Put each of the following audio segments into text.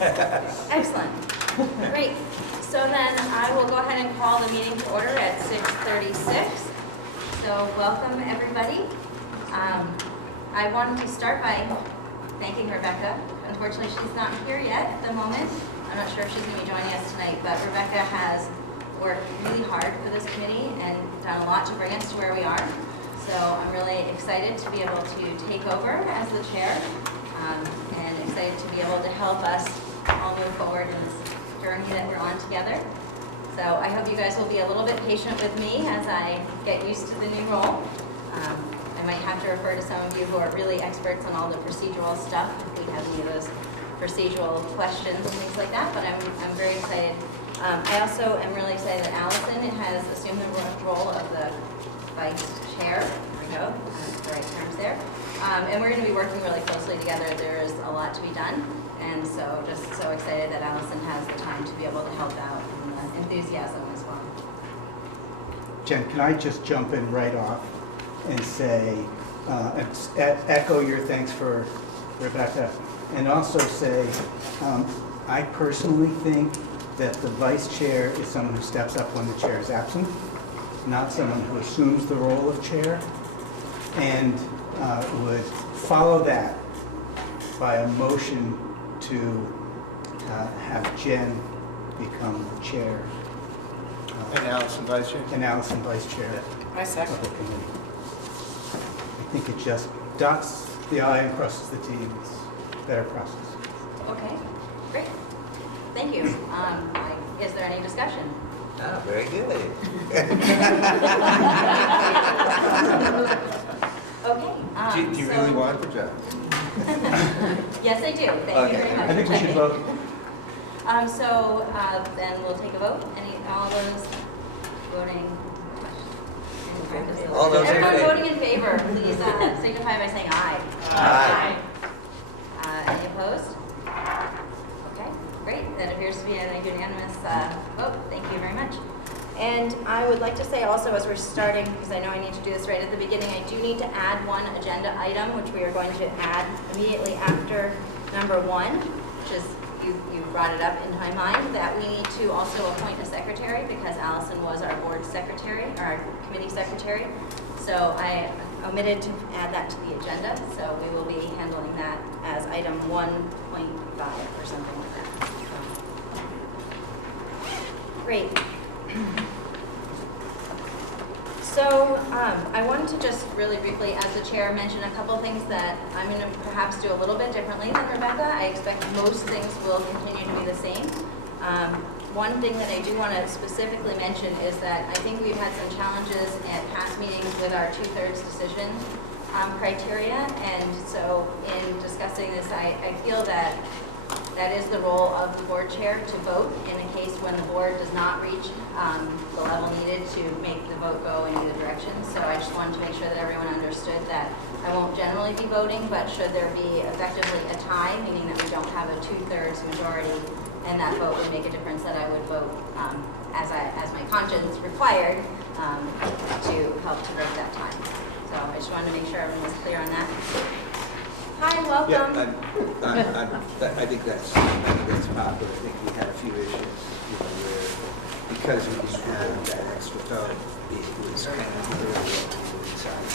Excellent. Great. So then I will go ahead and call the meeting to order at 6:36. So welcome, everybody. I wanted to start by thanking Rebecca. Unfortunately, she's not here yet at the moment. I'm not sure if she's going to be joining us tonight, but Rebecca has worked really hard for this committee and done a lot to bring us to where we are. So I'm really excited to be able to take over as the chair and excited to be able to help us all move forward in this journey that we're on together. So I hope you guys will be a little bit patient with me as I get used to the new role. I might have to refer to some of you who are really experts on all the procedural stuff if we have any of those procedural questions and things like that, but I'm very excited. I also am really excited that Allison has assumed the role of the vice chair. There we go, the right terms there. And we're going to be working really closely together. There is a lot to be done, and so just so excited that Allison has the time to be able to help out and the enthusiasm as well. Jen, can I just jump in right off and say, echo your thanks for Rebecca, and also say, I personally think that the vice chair is someone who steps up when the chair is absent, not someone who assumes the role of chair, and would follow that by a motion to have Jen become the chair. And Allison vice chair? And Allison vice chair I second. of the committee. I think it just dots the I and crosses the T. It's a better process. Okay, great. Thank you. Is there any discussion? Oh, very good. Okay. Do you really want the job? Yes, I do. Thank you very much. I think we should vote. Then we'll take a vote. All those voting? All those in Everyone favor. voting in favor, please signify by saying aye. Aye. Any opposed? Okay, great. That appears to be a unanimous vote. Thank you very much. And I would like to say also, as we're starting, because I know I need to do this right at the beginning, I do need to add one agenda item, which we are going to add immediately after number 1, which is, you brought it up in my mind, that we need to also appoint a secretary, because Allison was our board secretary, or our committee secretary. So I omitted to add that to the agenda, so we will be handling that as item 1.5 or something like that. Great. So I wanted to just really briefly, as the chair, mention a couple things that I'm going to perhaps do a little bit differently than Rebecca. I expect most things will continue to be the same. One thing that I do want to specifically mention is that I think we've had some challenges at past meetings with our 2/3 decision criteria, and so in discussing this, I feel that that is the role of the board chair to vote in a case when the board does not reach the level needed to make the vote go in either direction. So I just wanted to make sure that everyone understood that I won't generally be voting, but should there be effectively a tie, meaning that we don't have a 2/3 majority, and that vote would make a difference, that I would vote as my conscience required to help to break that tie. So I just wanted to make sure everyone was clear on that. Hi, welcome. Yeah, I think that's proper. I think we had a few issues, where because we didn't have that extra vote, it was kind of clear what we were deciding.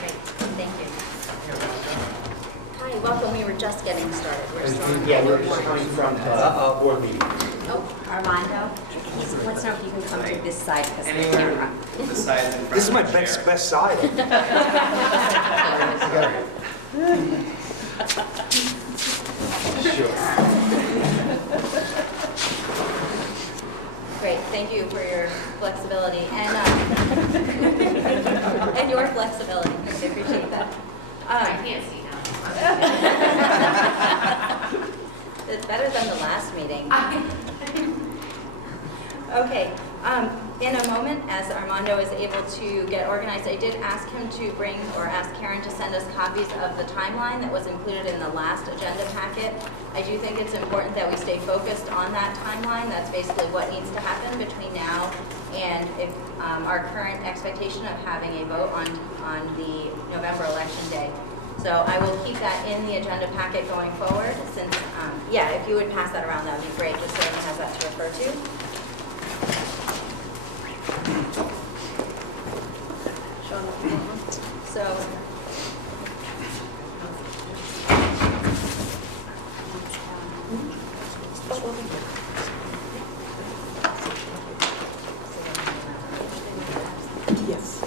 Great, thank you. Hi, welcome. We were just getting started. We're still Yeah, we're coming from board meeting. Oh, Armando. Let's know if you can come to this side because of the Anywhere camera. the sides in front This is of my the chair. best side. Sure. Great, thank you for your flexibility and and your flexibility. I appreciate that. I can't see now. It's better than the last meeting. Okay, in a moment, as Armando is able to get organized, I did ask him to bring, or ask Karen to send us copies of the timeline that was included in the last agenda packet. I do think it's important that we stay focused on that timeline. That's basically what needs to happen between now and if our current expectation of having a vote on the November election day. So I will keep that in the agenda packet going forward, since yeah, if you would pass that around, that would be great, just so everyone has that to refer to. So, Yes.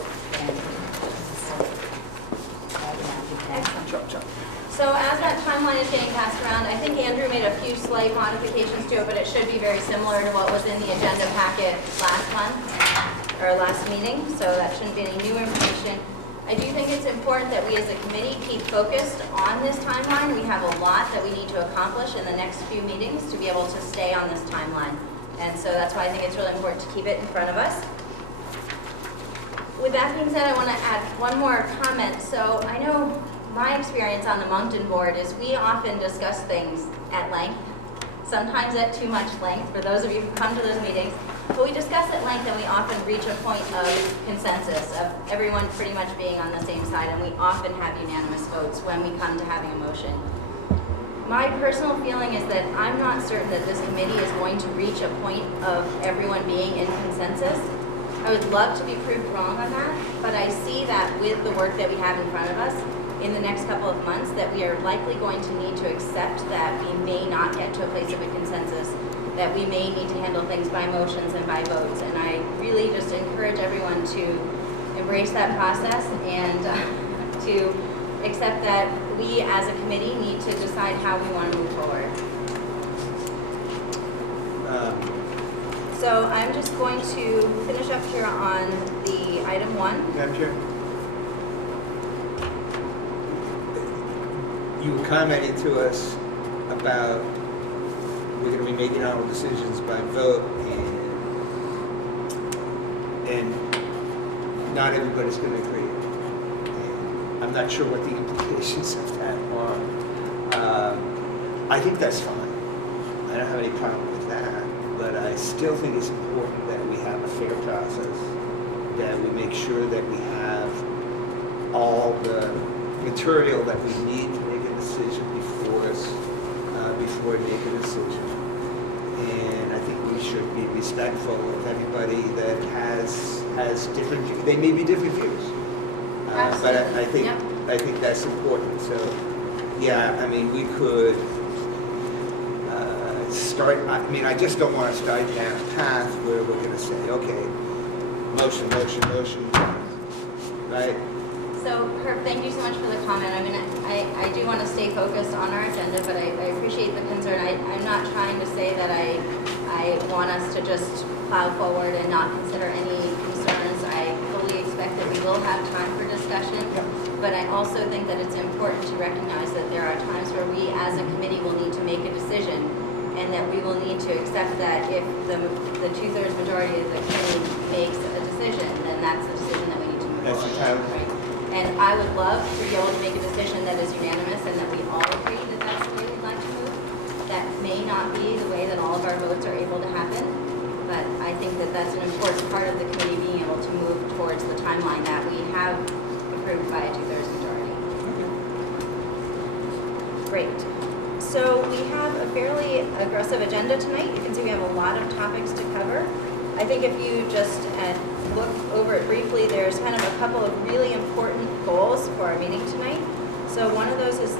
so as that timeline is getting passed around, I think Andrew made a few slight modifications to it, but it should be very similar to what was in the agenda packet last month, or last meeting, so that shouldn't be any new information. I do think it's important that we as a committee keep focused on this timeline. We have a lot that we need to accomplish in the next few meetings to be able to stay on this timeline. And so that's why I think it's really important to keep it in front of us. With that being said, I want to add one more comment. So I know my experience on the Moncton board is we often discuss things at length, sometimes at too much length, for those of you who come to those meetings. But we discuss at length and we often reach a point of consensus, of everyone pretty much being on the same side, and we often have unanimous votes when we come to having a motion. My personal feeling is that I'm not certain that this committee is going to reach a point of everyone being in consensus. I would love to be proved wrong on that, but I see that with the work that we have in front of us in the next couple of months, that we are likely going to need to accept that we may not get to a place of a consensus, that we may need to handle things by motions and by votes. And I really just encourage everyone to embrace that process and to accept that we as a committee need to decide how we want to move forward. So I'm just going to finish up here on the item 1. Madam Chair? You were commenting to us about we're going to be making our decisions by vote, and not everybody's going to agree. And I'm not sure what the implications of that are. I think that's fine. I don't have any problem with that, but I still think it's important that we have a fair process, that we make sure that we have all the material that we need to make a decision before we make a decision. And I think we should be respectful of everybody that has different, they may be different views. But I think, Yep. I think that's important. So, yeah, I mean, we could start, I mean, I just don't want to start down a path where we're going to say, okay, motion, right? So, Herb, thank you so much for the comment. I mean, I do want to stay focused on our agenda, but I appreciate the concern. I'm not trying to say that I want us to just plow forward and not consider any concerns. I fully expect that we will have time for discussion, but I also think that it's important to recognize that there are times where we as a committee will need to make a decision, and that we will need to accept that if the 2/3 majority of the committee makes a decision, then that's the decision that we need to move That's forward. entirely Right? And I would love to be able to make a decision that is unanimous and that we all agree that that's the way we'd like to move. That may not be the way that all of our votes are able to happen, but I think that that's an important part of the committee being able to move towards the timeline that we have approved by a 2/3 majority. Great. So we have a fairly aggressive agenda tonight. You can see we have a lot of topics to cover. I think if you just look over it briefly, there's kind of a couple of really important goals for our meeting tonight. So one of those is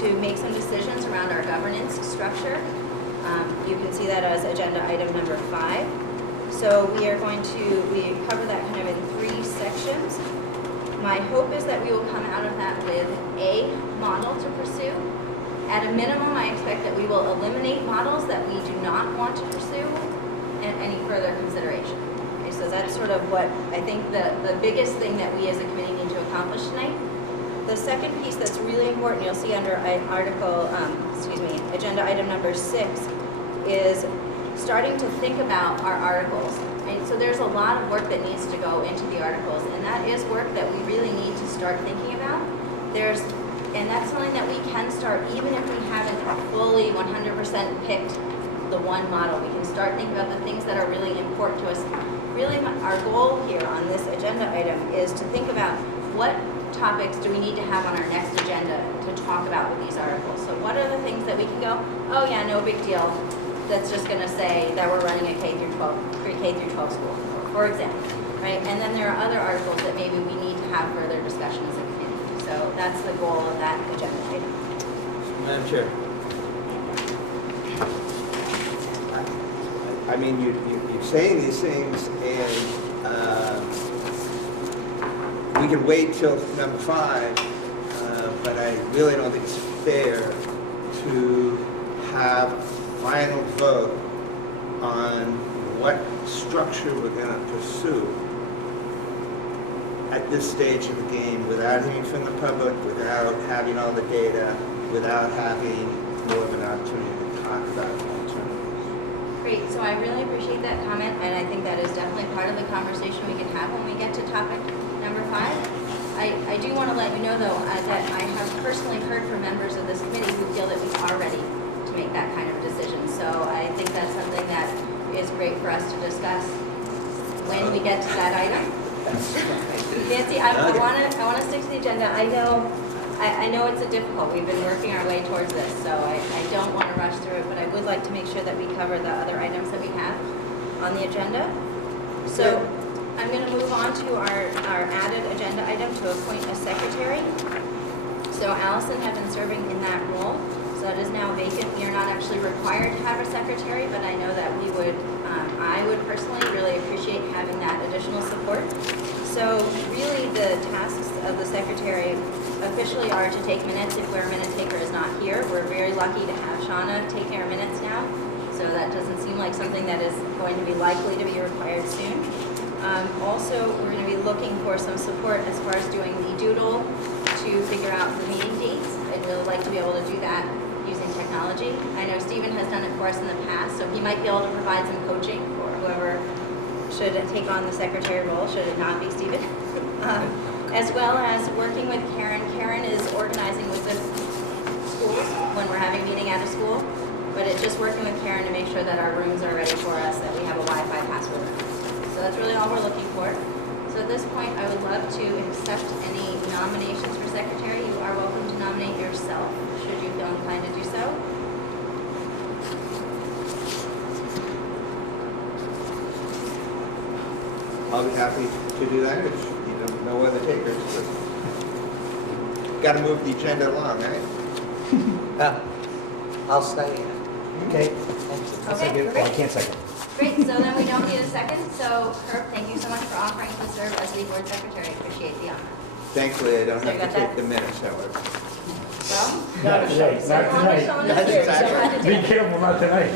to make some decisions around our governance structure. You can see that as agenda item number 5. So we cover that kind of in 3 sections. My hope is that we will come out of that with a model to pursue. At a minimum, I expect that we will eliminate models that we do not want to pursue and any further consideration. Okay, so that's sort of what I think the biggest thing that we as a committee need to accomplish tonight. The second piece that's really important, you'll see under agenda item number 6, is starting to think about our articles. Right? So there's a lot of work that needs to go into the articles, and that is work that we really need to start thinking about. And that's something that we can start even if we haven't fully 100% picked the one model. We can start thinking about the things that are really important to us. Really, our goal here on this agenda item is to think about what topics do we need to have on our next agenda to talk about with these articles? So what are the things that we can go, oh yeah, no big deal, that's just going to say that we're running a K through 12, pre-K through 12 school, for example, right? And then there are other articles that maybe we need to have further discussion as a committee. So that's the goal of that agenda item. Madam Chair. I mean, you're saying these things, and we can wait till number 5, but I really don't think it's fair to have a final vote on what structure we're going to pursue at this stage of the game without hearing from the public, without having all the data, without having more of an opportunity to talk about alternatives. Great, so I really appreciate that comment, and I think that is definitely part of the conversation we can have when we get to topic number 5. I do want to let you know, though, that I have personally heard from members of this committee who feel that we are ready to make that kind of decision. So I think that's something that is great for us to discuss when we get to that item. Nancy, I want to stick to the agenda. I know it's a difficult. We've been working our way towards this, so I don't want to rush through it, but I would like to make sure that we cover the other items that we have on the agenda. So I'm going to move on to our added agenda item to appoint a secretary. So Allison had been serving in that role, so that is now vacant. We are not actually required to have a secretary, but I know that we would, I would personally really appreciate having that additional support. So really the tasks of the secretary officially are to take minutes if our minute taker is not here. We're very lucky to have Shauna taking our minutes now, so that doesn't seem like something that is going to be likely to be required soon. Also, we're going to be looking for some support as far as doing the doodle to figure out the meeting dates. I'd really like to be able to do that using technology. I know Stephen has done it for us in the past, so he might be able to provide some coaching for whoever should take on the secretary role, should it not be Stephen. As well as working with Karen. Karen is organizing with the schools when we're having a meeting at a school, but it's just working with Karen to make sure that our rooms are ready for us, that we have a Wi-Fi password. So that's really all we're looking for. So at this point, I would love to accept any nominations for secretary. You are welcome to nominate yourself, should you feel inclined to do so. I'll be happy to do that if you don't know other takers. Got to move the agenda along, right? I'll stay. Okay. Okay, Well, I great. can't second. Great, so then we don't need a second. So Herb, thank you so much for offering to serve as the board secretary. Appreciate the honor. Thankfully, I don't So you have got to take that? the minutes, however. Well, Not tonight, not tonight. Shauna's here, so I had to Be take it. careful, not tonight.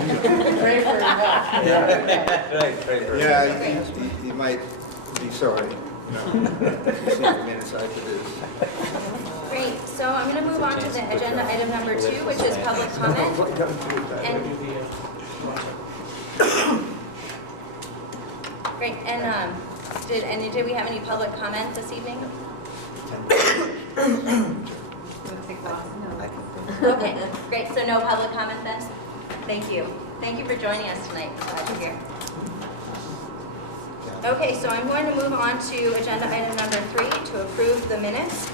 Pray for your help. Yeah, you might be sorry, you know, to see the minutes I produce. Great, so I'm going to move on to the agenda item number 2, which is public comment. And great, and did we have any public comment this evening? Okay, great, so no public comment then? Thank you. Thank you for joining us tonight. Glad you're here. Okay, so I'm going to move on to agenda item number 3 to approve the minutes.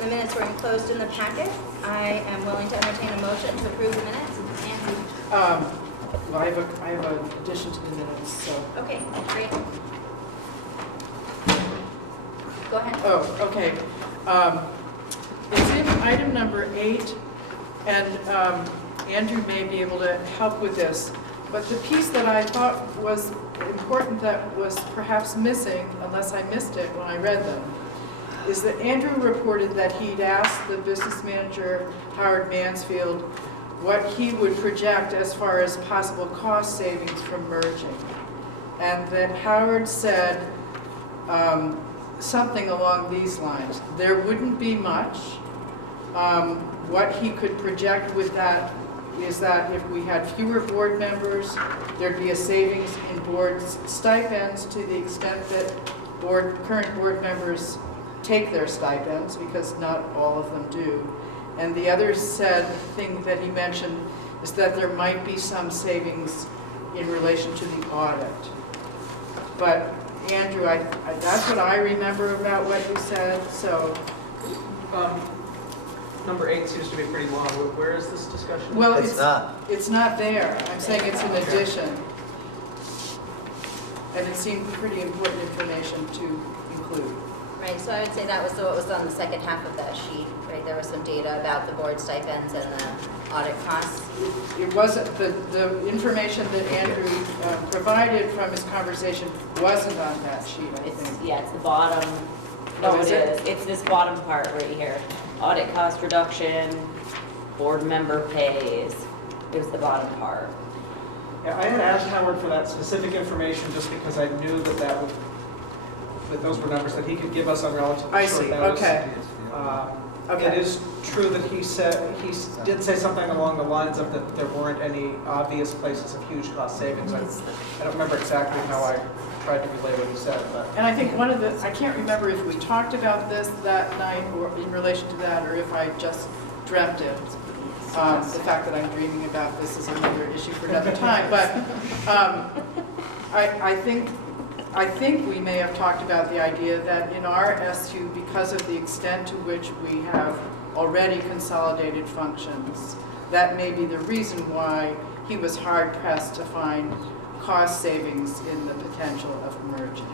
The minutes were enclosed in the packet. I am willing to entertain a motion to approve the minutes. Andrew? Well, I have an addition to the minutes, so. Okay, great. Go ahead. Oh, okay. It's in item number 8, and Andrew may be able to help with this. But the piece that I thought was important that was perhaps missing, unless I missed it when I read them, is that Andrew reported that he'd asked the business manager, Howard Mansfield, what he would project as far as possible cost savings from merging. And that Howard said something along these lines. There wouldn't be much. What he could project with that is that if we had fewer board members, there'd be a savings in board stipends to the extent that current board members take their stipends, because not all of them do. And the other thing that he mentioned is that there might be some savings in relation to the audit. But Andrew, that's what I remember about what you said, so Number 8 seems to be pretty long. Where is this discussion? Well, It's not. there. I'm saying it's in addition. And it seemed pretty important information to include. Right, so I would say that was what was on the second half of that sheet, right? There was some data about the board stipends and the audit costs. It wasn't, the information that Andrew provided from his conversation wasn't on that sheet, I think. Yeah, it's the bottom. Oh, No, is it it? is. It's this bottom part right here. Audit cost reduction, board member pays. It was the bottom part. Yeah, I had asked Howard for that specific information just because I knew that those were numbers that he could give us on relatively I short see, notice. okay. It is true that he did say something along the lines of that there weren't any obvious places of huge cost savings. I don't remember exactly how I tried to relay what he said, but. And I think I can't remember if we talked about this that night or in relation to that, or if I just dreamt it. The fact that I'm dreaming about this is another issue for another time, but I think we may have talked about the idea that in our S2, because of the extent to which we have already consolidated functions, that may be the reason why he was hard pressed to find cost savings in the potential of merging.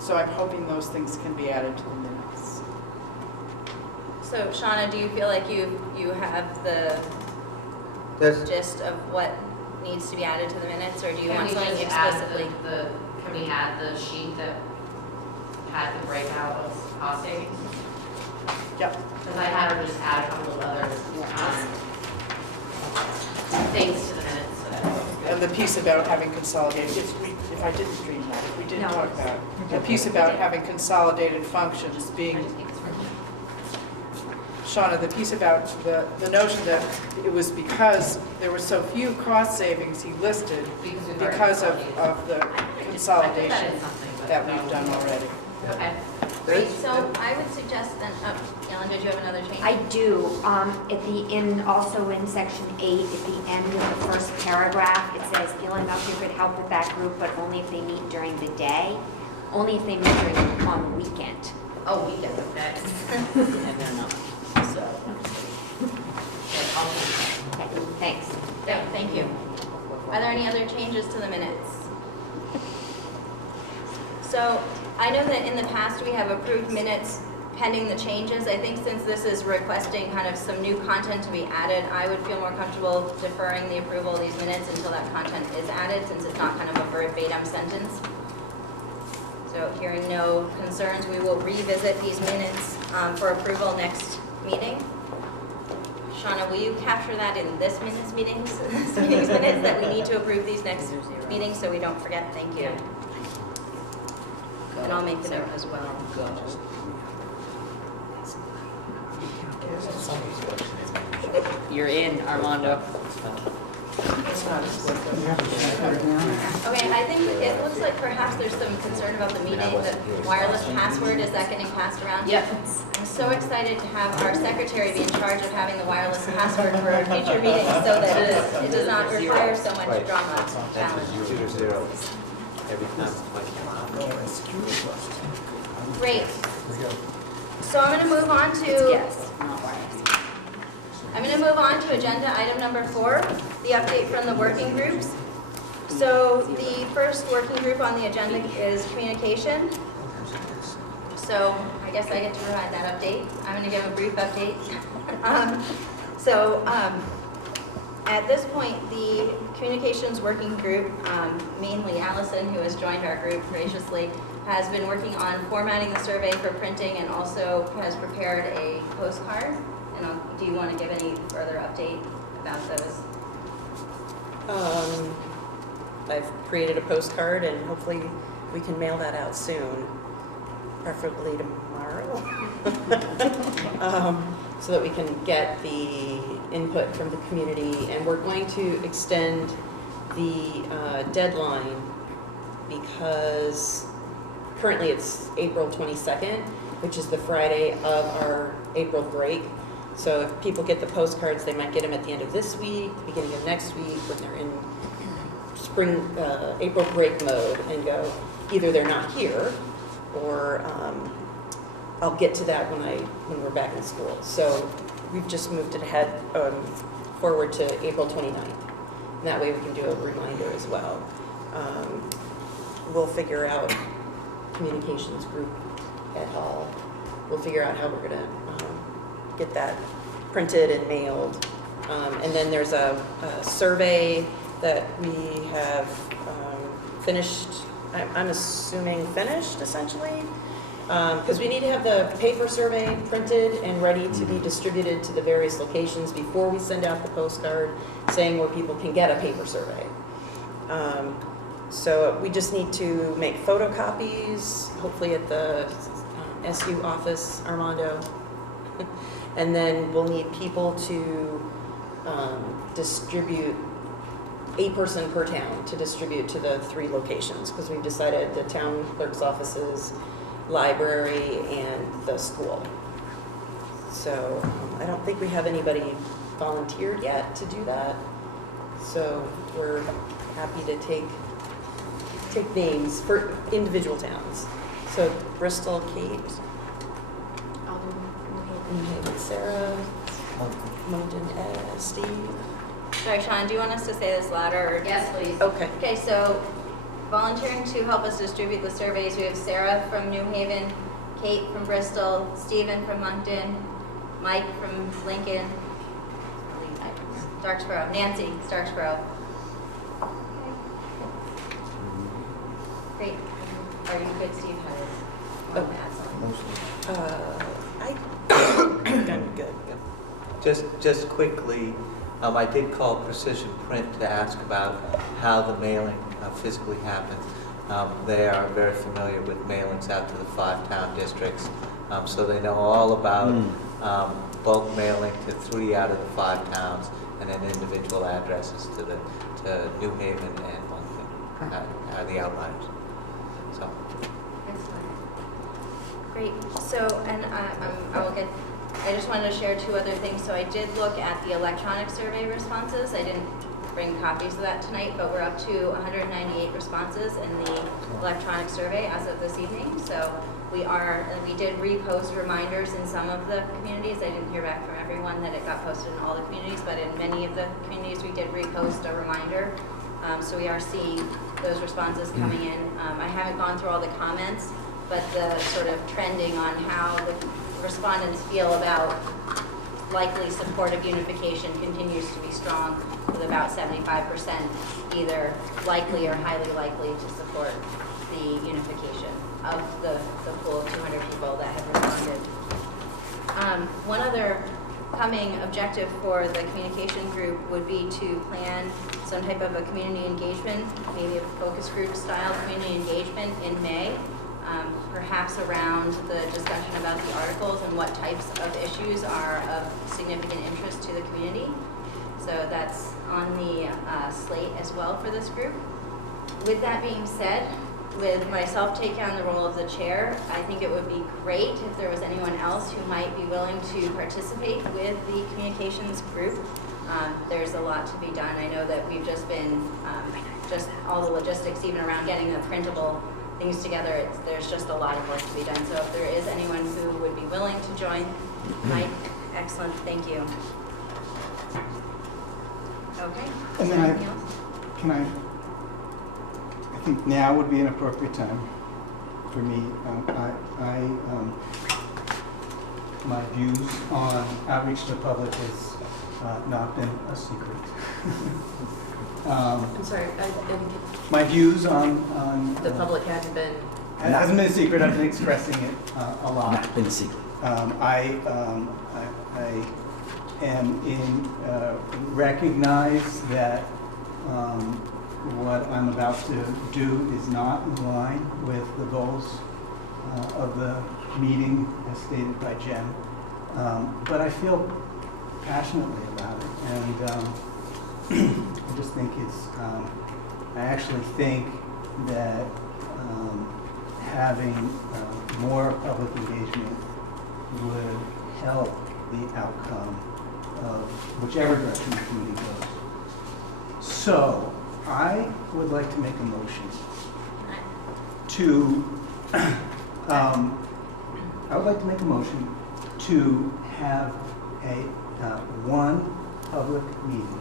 So I'm hoping those things can be added to the minutes. So Shauna, do you feel like you have the gist of what needs to be added to the minutes, or do you want something explicitly? Can we add the sheet that had the breakout of cost savings? Yep. Because I had her just add a couple of other things to the minutes. So that And the piece about having consolidated, if I didn't dream that, if we didn't talk about it, the piece about having consolidated functions being, Shauna, the piece about the notion that it was because there were so few cost savings he listed because of the consolidation that we've done already. Okay. Great, so I would suggest then, Ellen, did you have another change? I do. Also in section 8, at the end of the first paragraph, it says Gillen Melchior could help with that group, but only if they meet during the day, only if they meet on the weekend. Oh, weekend, okay. And they're not. So. Okay, thanks. Yeah, thank you. Are there any other changes to the minutes? So I know that in the past we have approved minutes pending the changes. I think since this is requesting kind of some new content to be added, I would feel more comfortable deferring the approval of these minutes until that content is added, since it's not kind of a verbatim sentence. So hearing no concerns, we will revisit these minutes for approval next meeting. Shauna, will you capture that in this meeting's minutes that we need to approve these next meetings so we don't forget? Thank you. And I'll make the note as well. You're in, Armando. It's not as good. Okay, I think it looks like perhaps there's some concern about the meeting, the wireless password, is that getting passed around? Yep. I'm so excited to have our secretary be in charge of having the wireless password for our future meetings so that it does not require so much drama challenge. Every time. Great. So I'm going to move on to... Yes, not wireless. I'm going to move on to agenda item number 4, the update from the working groups. So the first working group on the agenda is communication. So I guess I get to provide that update. I'm going to give a brief update. At this point, the communications working group, mainly Allison, who has joined our group graciously, has been working on formatting the survey for printing and also has prepared a postcard. And do you want to give any further update about those? I've created a postcard and hopefully we can mail that out soon, preferably tomorrow, so that we can get the input from the community. And we're going to extend the deadline because currently it's April 22nd, which is the Friday of our April break. So if people get the postcards, they might get them at the end of this week, beginning of next week, when they're in spring, April break mode, and go, either they're not here, or I'll get to that when we're back in school. So we've just moved it ahead, forward to April 29th. And that way we can do a reminder as well. We'll figure out communications group at all. We'll figure out how we're gonna get that printed and mailed. And then there's a survey that we have finished, I'm assuming finished essentially, because we need to have the paper survey printed and ready to be distributed to the various locations before we send out the postcard saying where people can get a paper survey. So we just need to make photocopies, hopefully at the SU office, Armando. And then we'll need people to distribute, a person per town to distribute to the 3 locations, because we've decided the town clerk's offices, library, and the school. So I don't think we have anybody volunteered yet to do that. So we're happy to take names for individual towns. So Bristol, Kate, New Haven, Sarah, Moncton, Steve. Sorry, Sean, do you want us to say this louder? Or Yes, please. Okay. Okay, so volunteering to help us distribute the surveys, we have Sarah from New Haven, Kate from Bristol, Stephen from Moncton, Mike from Lincoln, Starksboro, Nancy, Starksboro. Great. Are you good, Steve? How to add something? I'm good. Just quickly, I did call Precision Print to ask about how the mailing physically happens. They are very familiar with mailings out to the 5 town districts, so they know all about bulk mailing to 3 out of the 5 towns, and then individual addresses to New Haven and Moncton, are the outliers. So. Excellent. Great. So, and I just wanted to share 2 other things. So I did look at the electronic survey responses. I didn't bring copies of that tonight, but we're up to 198 responses in the electronic survey as of this evening. So we did repost reminders in some of the communities. I didn't hear back from everyone that it got posted in all the communities, but in many of the communities we did repost a reminder. So we are seeing those responses coming in. I haven't gone through all the comments, but the sort of trending on how the respondents feel about likely support of unification continues to be strong, with about 75% either likely or highly likely to support the unification of the pool of 200 people that have responded. One other coming objective for the communication group would be to plan some type of a community engagement, maybe a focus group style community engagement in May, perhaps around the discussion about the articles and what types of issues are of significant interest to the community. So that's on the slate as well for this group. With that being said, with myself taking on the role of the chair, I think it would be great if there was anyone else who might be willing to participate with the communications group. There's a lot to be done. I know that we've just been, just all the logistics, even around getting the printable things together, there's just a lot of work to be done. So if there is anyone who would be willing to join, Mike, excellent, thank you. Okay, And is then there anything else? I think now would be an appropriate time for me. My views on outreach to the public has not been a secret. I'm sorry, I didn't get, My views on the public hadn't been. it hasn't been a secret. I've been expressing it a lot. Not been a secret. I am recognize that what I'm about to do is not in line with the goals of the meeting as stated by Jen, but I feel passionately about it, and I just think it's, I actually think that having more public engagement would help the outcome of whichever direction the community goes. So I would like to make a motion to I would like to make a motion to have a one public meeting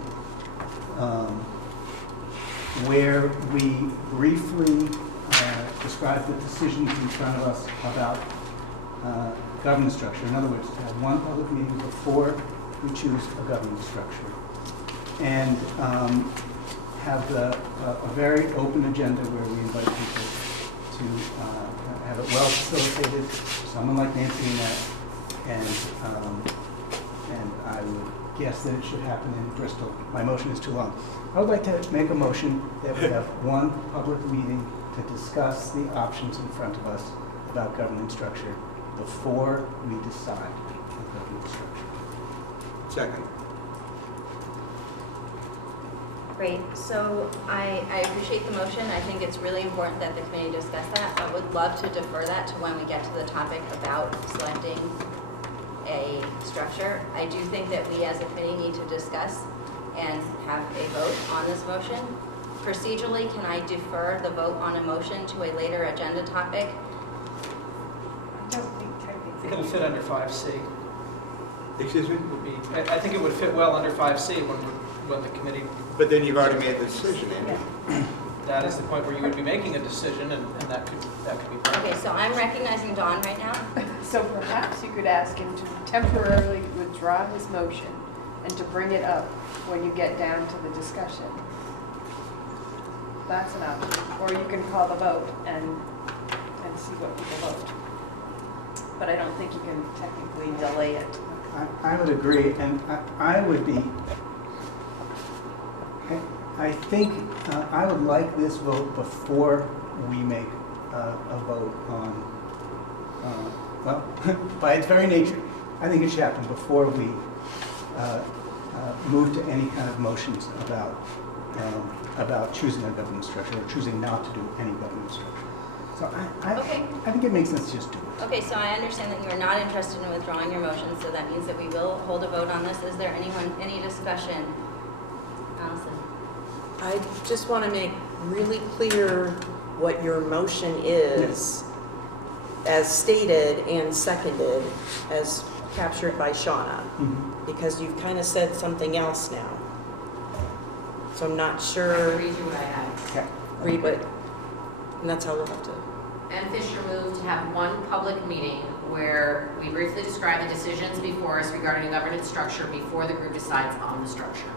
where we briefly describe the decisions in front of us about governance structure. In other words, to have one public meeting before we choose a governance structure. And have a very open agenda where we invite people to have it well facilitated, someone like Nancy and I would guess that it should happen in Bristol. My motion is too long. I would like to make a motion that we have one public meeting to discuss the options in front of us about governance structure before we decide on governance structure. Second. Great, so I appreciate the motion. I think it's really important that the committee discuss that. I would love to defer that to when we get to the topic about selecting a structure. I do think that we as a committee need to discuss and have a vote on this motion. Procedurally, can I defer the vote on a motion to a later agenda topic? I think it'll fit under 5C. Excuse me? I think it would fit well under 5C when the committee, But then you've already made the decision, Andy. that is the point where you would be making a decision, and that could be part of it. Okay, so I'm recognizing Dawn right now. So perhaps you could ask him to temporarily withdraw his motion and to bring it up when you get down to the discussion. That's an option. Or you can call the vote and see what people vote. But I don't think you can technically delay it. I would agree, and I would be, I think I would like this vote before we make a vote on, well, by its very nature, I think it should happen before we move to any kind of motions about choosing a governance structure or choosing not to do any governance structure. So Okay. I think it makes sense to just do it. Okay, so I understand that you are not interested in withdrawing your motion, so that means that we will hold a vote on this. Is there any discussion? Allison? I just want to make really clear what your motion is, as stated and seconded, as captured by Shauna, because you've kind of said something else now. So I'm not I'll sure, read you what I had. Okay. read what, and that's how we'll have to. And Fisher moved to have one public meeting where we briefly describe the decisions before us regarding a governance structure before the group decides on the structure.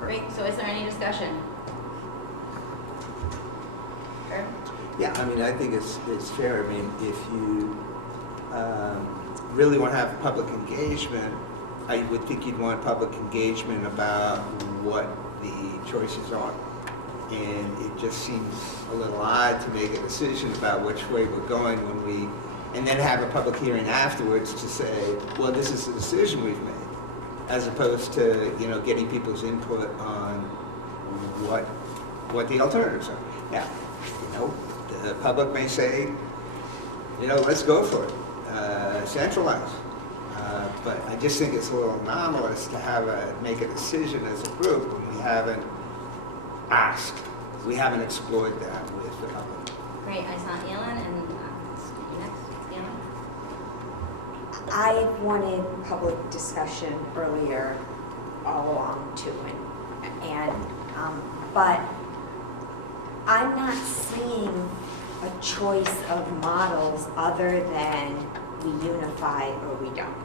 Great, so is there any discussion? Sure. Yeah, I mean, I think it's fair. I mean, if you really want to have public engagement, I would think you'd want public engagement about what the choices are. And it just seems a little odd to make a decision about which way we're going and then have a public hearing afterwards to say, well, this is the decision we've made, as opposed to, getting people's input on what the alternatives are. Now, the public may say, let's go for it, centralize. But I just think it's a little anomalous to make a decision as a group when we haven't asked. We haven't explored that with the public. Great, I saw Elin and next, Elin. I wanted public discussion earlier all along too, but I'm not seeing a choice of models other than we unify or we don't.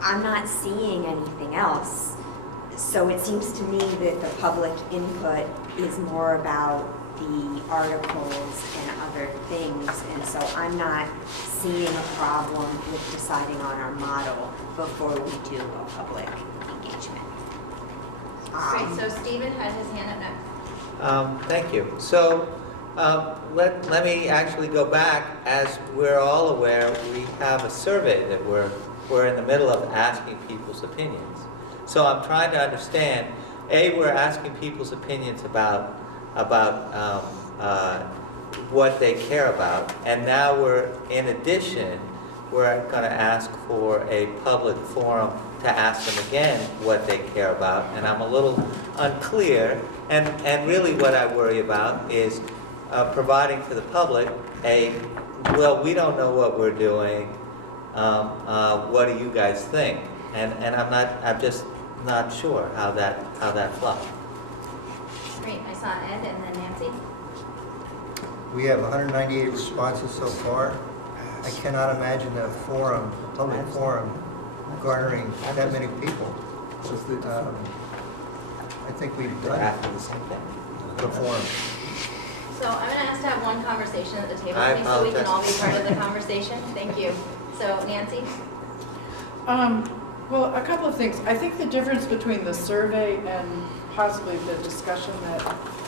I'm not seeing anything else. So it seems to me that the public input is more about the articles and other things, and so I'm not seeing a problem with deciding on our model before we do a public engagement. Great, so Stephen had his hand up next. Thank you. So let me actually go back. As we're all aware, we have a survey that we're in the middle of asking people's opinions. So I'm trying to understand, we're asking people's opinions about what they care about, and now in addition, we're going to ask for a public forum to ask them again what they care about, and I'm a little unclear, and really what I worry about is providing to the public well, we don't know what we're doing, what do you guys think? And I'm just not sure how that flows. Great, I saw Ed and then Nancy. We have 198 responses so far. I cannot imagine a forum, a public forum, garnering that many people. I think we've done the forum. So I'm going to ask to have one conversation at the table, I please, so we can apologize. all be part of the conversation. Thank you. So Nancy? Well, a couple of things. I think the difference between the survey and possibly the discussion that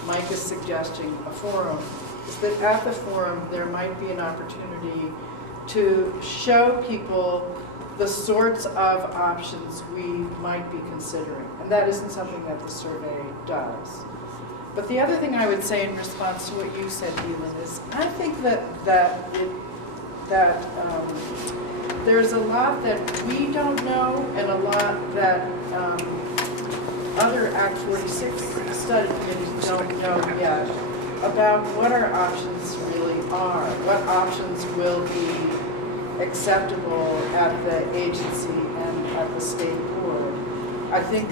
Mike is suggesting, a forum, is that at the forum, there might be an opportunity to show people the sorts of options we might be considering. And that isn't something that the survey does. But the other thing I would say in response to what you said, Elin, is I think that there's a lot that we don't know and a lot that other ACT 46 study committees don't know yet about what our options really are, what options will be acceptable at the agency and at the state board. I think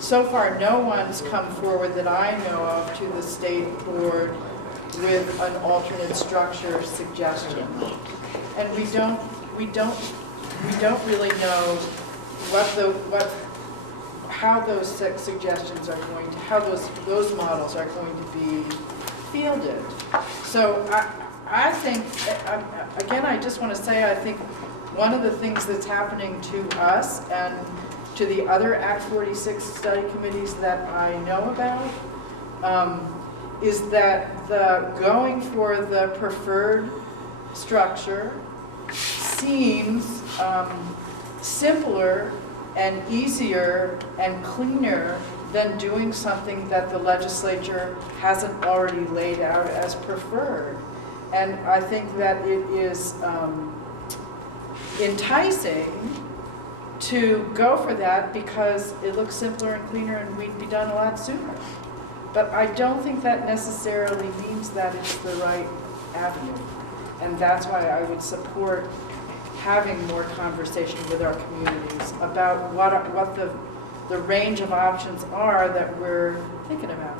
so far no one's come forward that I know of to the state board with an alternate structure suggestion. And we don't really know how those suggestions are going to, how those models are going to be fielded. So I think, again, I just want to say, I think one of the things that's happening to us and to the other ACT 46 study committees that I know about is that the going for the preferred structure seems simpler and easier and cleaner than doing something that the legislature hasn't already laid out as preferred. And I think that it is enticing to go for that because it looks simpler and cleaner and we'd be done a lot sooner. But I don't think that necessarily means that it's the right avenue. And that's why I would support having more conversation with our communities about what the range of options are that we're thinking about.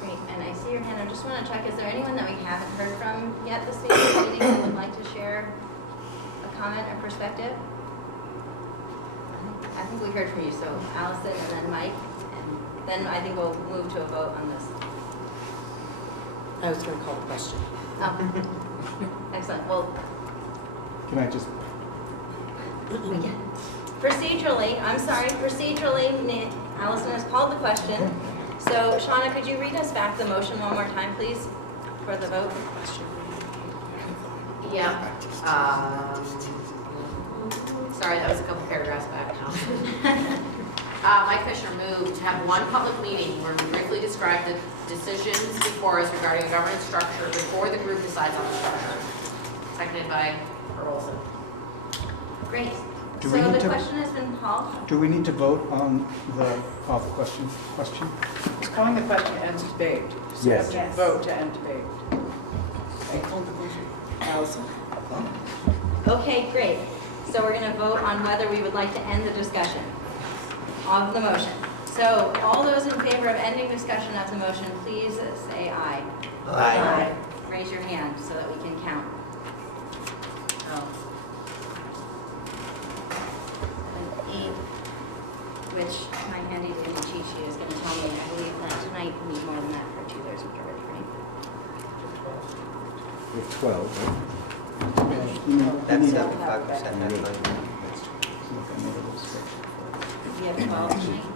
Great, and I see your hand. I just want to check, is there anyone that we haven't heard from yet this meeting that would like to share a comment or perspective? I think we heard from you, so Allison and then Mike, and then I think we'll move to a vote on this. I was going to call the question. Oh, excellent. Well, Can I just, procedurally, Allison has called the question. So, Shauna, could you read us back the motion one more time, please, for the vote? Yeah. Sorry, that was a couple paragraphs back now. Mike Fisher moved to have one public meeting where we briefly describe the decisions before us regarding a governance structure before the group decides on the structure. Seconded by Olson. Great. Do So we need the to- question has been called. do we need to vote on the call for question? It's calling the question to end debate. So you have to Yes. vote to end debate. Allison? Okay, great. So we're going to vote on whether we would like to end the discussion of the motion. So all those in favor of ending discussion of the motion, please say aye. Aye. Raise your hand so that we can count. Oh. 8, which my handy dandy cheat sheet is going to tell me, I believe that tonight we need more than that for 2/3 majority, right? With 12, right? That's 75%. We have 12 tonight.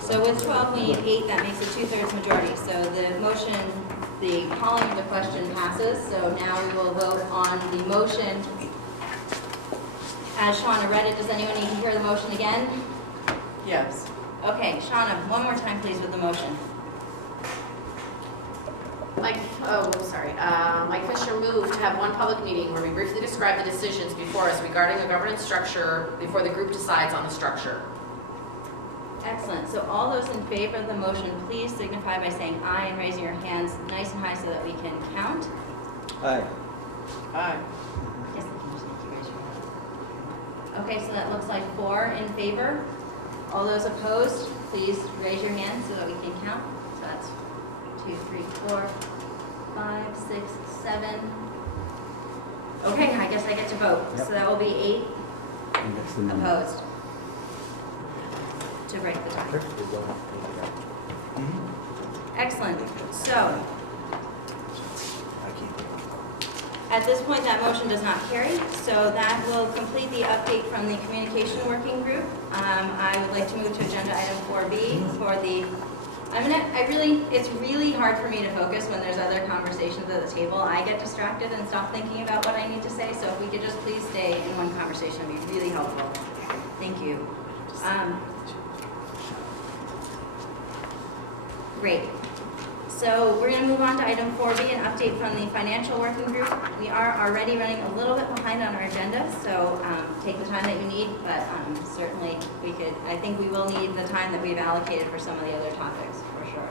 So with 12, we need 8, that makes a 2/3 majority. So the motion, the calling of the question passes. So now we will vote on the motion. As Shauna read it, does anyone need to hear the motion again? Yes. Okay, Shauna, one more time please with the motion. Mike Fisher moved to have one public meeting where we briefly describe the decisions before us regarding a governance structure before the group decides on the structure. Excellent. So all those in favor of the motion, please signify by saying aye and raising your hands nice and high so that we can count. Aye. Aye. Yes, thank you. Raise your hand. Okay, so that looks like 4 in favor. All those opposed, please raise your hand so that we can count. So that's 2, 3, 4, 5, 6, 7. Okay, I guess I get to vote. Yep. So that will be 8 And that's the number. opposed to break the tie. Excellent. So at this point, that motion does not carry. So that will complete the update from the communication working group. I would like to move to agenda item 4B for the, it's really hard for me to focus when there's other conversations at the table. I get distracted and stop thinking about what I need to say. So if we could just please stay in one conversation, it would be really helpful. Thank you. Great. So we're going to move on to item 4B, an update from the financial working group. We are already running a little bit behind on our agenda, so take the time that you need, but certainly I think we will need the time that we've allocated for some of the other topics, for sure.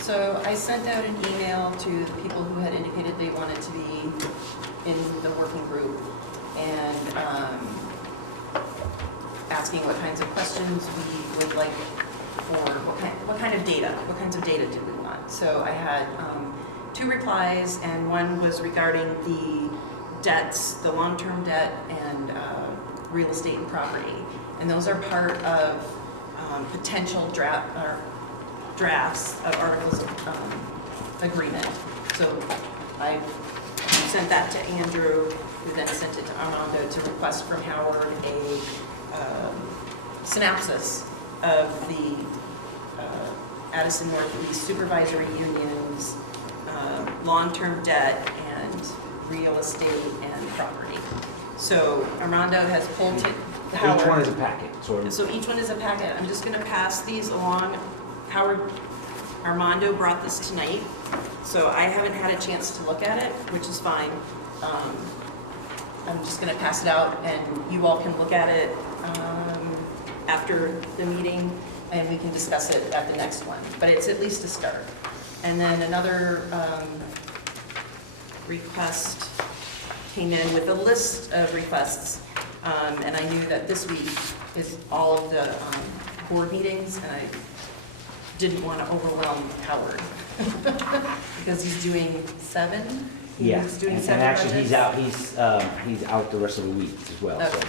So I sent out an email to the people who had indicated they wanted to be in the working group and asking what kinds of questions we would like for what kinds of data do we want. So I had 2 replies, and one was regarding the debts, the long-term debt and real estate and property. And those are part of potential drafts of articles of agreement. So I sent that to Andrew, who then sent it to Armando to request from Howard a synopsis of the Addison Northeast Supervisory Union's long-term debt and real estate and property. So Armando has pulled it. Each one is a packet, sort of. So each one is a packet. I'm just going to pass these along. Armando brought this tonight, so I haven't had a chance to look at it, which is fine. I'm just going to pass it out, and you all can look at it after the meeting, and we can discuss it at the next one. But it's at least a start. And then another request came in with a list of requests, and I knew that this week is all of the board meetings, and I didn't want to overwhelm Howard because he's doing 7. Yeah, He's doing and 7 actually budgets. he's out the rest of the week as well, so. Okay.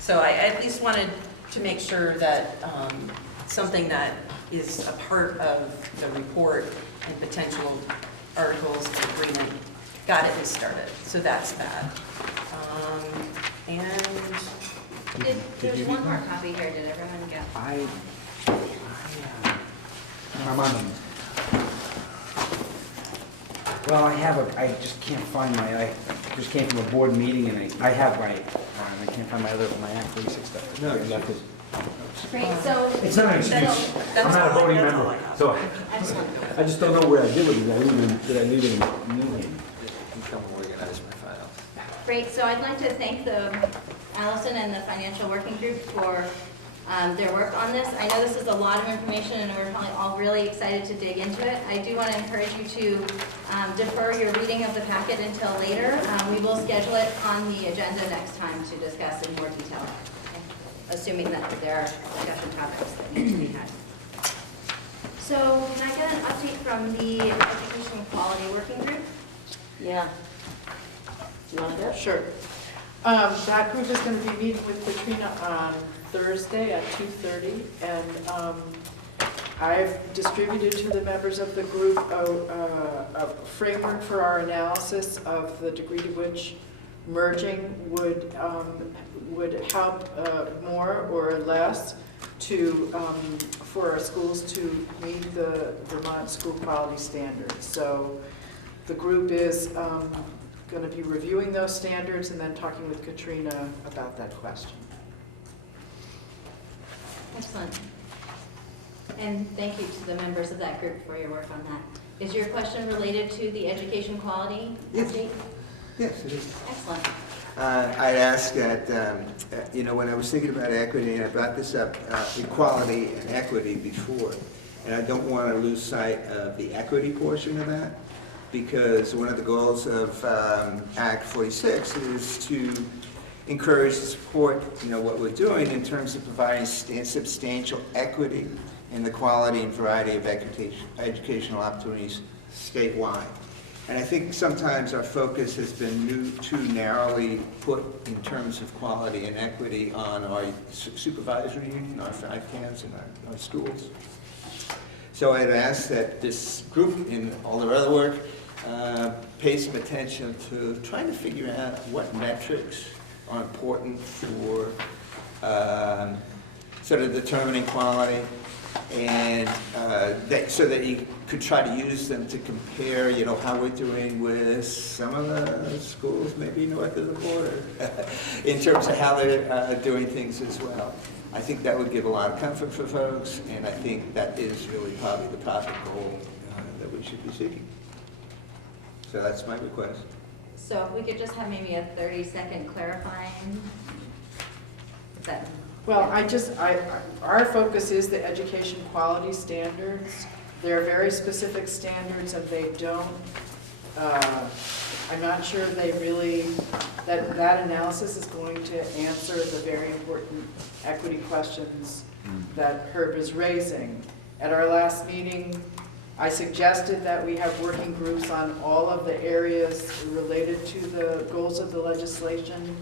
So I at least wanted to make sure that something that is a part of the report and potential articles of agreement got at least started. So that's that. And There's one more copy here. Did everyone get? Well, I just can't find I just came from a board meeting and I can't find my ACT 46 stuff. No, I left it. Great, so. It's not an excuse. I'm not a voting member, so Excellent. I just don't know where I did with it. Did I leave it in Newton? Come organize my files. Great, so I'd like to thank Allison and the financial working group for their work on this. I know this is a lot of information and we're probably all really excited to dig into it. I do want to encourage you to defer your reading of the packet until later. We will schedule it on the agenda next time to discuss in more detail, assuming that there are discussion topics that need to be had. So can I get an update from the Education Quality Working Group? Yeah. Do you want to go? Sure. That group is going to be meeting with Katrina on Thursday at 2:30, and I've distributed to the members of the group a framework for our analysis of the degree to which merging would help more or less for our schools to meet the Vermont school quality standards. So the group is going to be reviewing those standards and then talking with Katrina about that question. Excellent. And thank you to the members of that group for your work on that. Is your question related to the education quality Yes. update? Yes, it is. Excellent. I'd ask that, when I was thinking about equity, and I brought this up, equality and equity before, and I don't want to lose sight of the equity portion of that, because one of the goals of Act 46 is to encourage and support, what we're doing in terms of providing substantial equity in the quality and variety of educational opportunities statewide. And I think sometimes our focus has been too narrowly put in terms of quality and equity on our supervisory union, our FICAMs, and our schools. So I'd ask that this group, in all their other work, pay some attention to trying to figure out what metrics are important for sort of determining quality, and so that you could try to use them to compare, how we're doing with some of the schools, maybe north of the border, in terms of how they're doing things as well. I think that would give a lot of comfort for folks, and I think that is really probably the proper goal that we should be seeking. So that's my request. So if we could just have maybe a 30-second clarifying. Is that? Well, our focus is the education quality standards. They're very specific standards, and they don't, I'm not sure they really, that analysis is going to answer the very important equity questions that Herb is raising. At our last meeting, I suggested that we have working groups on all of the areas related to the goals of the legislation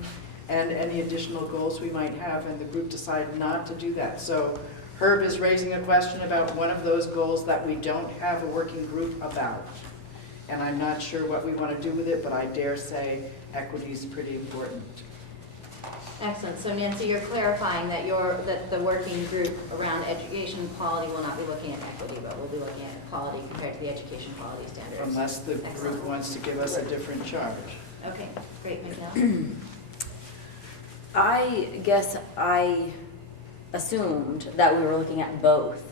and any additional goals we might have, and the group decided not to do that. So Herb is raising a question about one of those goals that we don't have a working group about. And I'm not sure what we want to do with it, but I dare say equity is pretty important. Excellent. So Nancy, you're clarifying that the working group around education quality will not be looking at equity, but we'll be looking at quality compared to the education quality standards. Unless the group wants to give us a different charge. Okay, great, McNeil. I guess I assumed that we were looking at both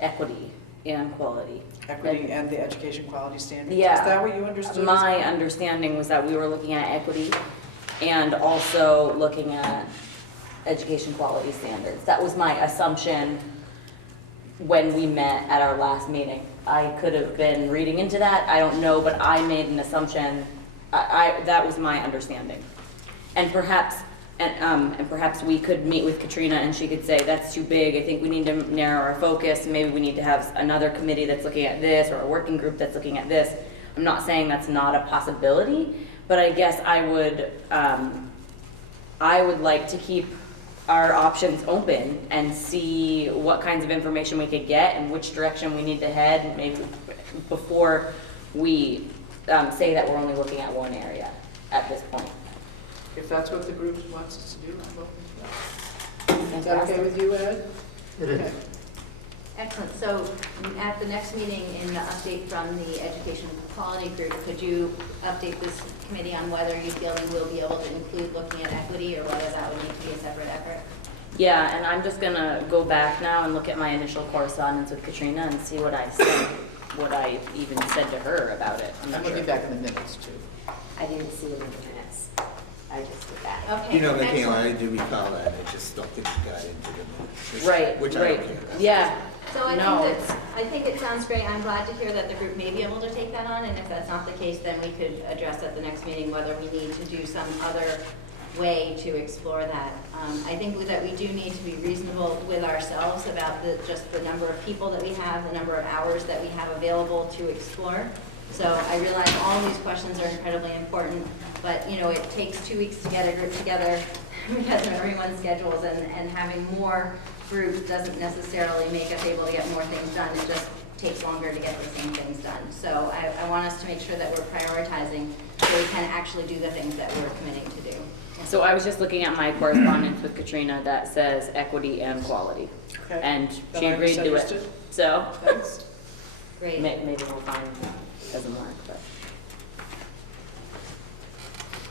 equity and quality. Equity and the education quality standards? Yeah. Is that what you understood? My understanding was that we were looking at equity and also looking at education quality standards. That was my assumption when we met at our last meeting. I could have been reading into that, I don't know, but I made an assumption. That was my understanding. And perhaps we could meet with Katrina and she could say, that's too big, I think we need to narrow our focus, maybe we need to have another committee that's looking at this, or a working group that's looking at this. I'm not saying that's not a possibility, but I guess I would like to keep our options open and see what kinds of information we could get and which direction we need to head, maybe before we say that we're only looking at one area at this point. If that's what the group wants us to do, I'm open to that. Is that okay with you, Ed? It is. Okay. Excellent. So at the next meeting, in the update from the education quality group, could you update this committee on whether you feel we will be able to include looking at equity, or whether that would need to be a separate effort? Yeah, and I'm just gonna go back now and look at my initial correspondence with Katrina and see what I said, what I even said to her about it. I'm I'm not going to sure. be back in the minutes, too. I didn't see it in the minutes. I just did that. Okay. Michaela, excellent. I do recall that, I just don't think we got into the minutes. Right, Which I right. don't care about. Yeah, So No. I think it sounds great. I'm glad to hear that the group may be able to take that on, and if that's not the case, then we could address at the next meeting whether we need to do some other way to explore that. I think that we do need to be reasonable with ourselves about just the number of people that we have, the number of hours that we have available to explore. So I realize all of these questions are incredibly important, but it takes 2 weeks to get a group together because of everyone's schedules, and having more groups doesn't necessarily make us able to get more things done. It just takes longer to get the same things done. So I want us to make sure that we're prioritizing so we can actually do the things that we're committing to do. so I was just looking at my correspondence with Katrina that says equity and quality. Okay. And Then she I agreed to it. misunderstood. So, Thanks. Great. maybe we'll find, it doesn't work, but.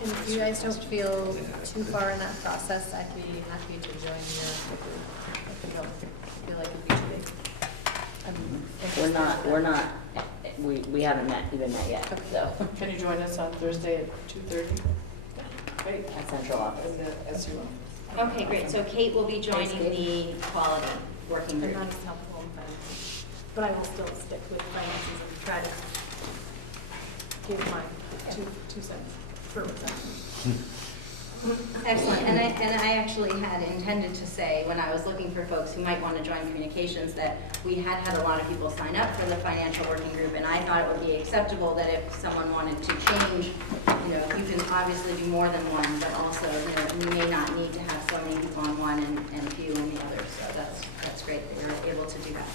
And if you guys don't feel too far in that process, I'd be happy to join your group. If you don't feel like it'd be too big. We haven't even met yet, so. Can you join us on Thursday at 2:30? central office. in the SU. Okay, great, so Kate will be joining the quality working They're group. not as helpful in finance, but I will still stick with finances and try to give my two cents per percent. Excellent, and I actually had intended to say, when I was looking for folks who might want to join communications, that we had a lot of people sign up for the financial working group, and I thought it would be acceptable that if someone wanted to change, you can obviously do more than one, but also, you may not need to have so many people on one and few on the other, so that's great that you're able to do that.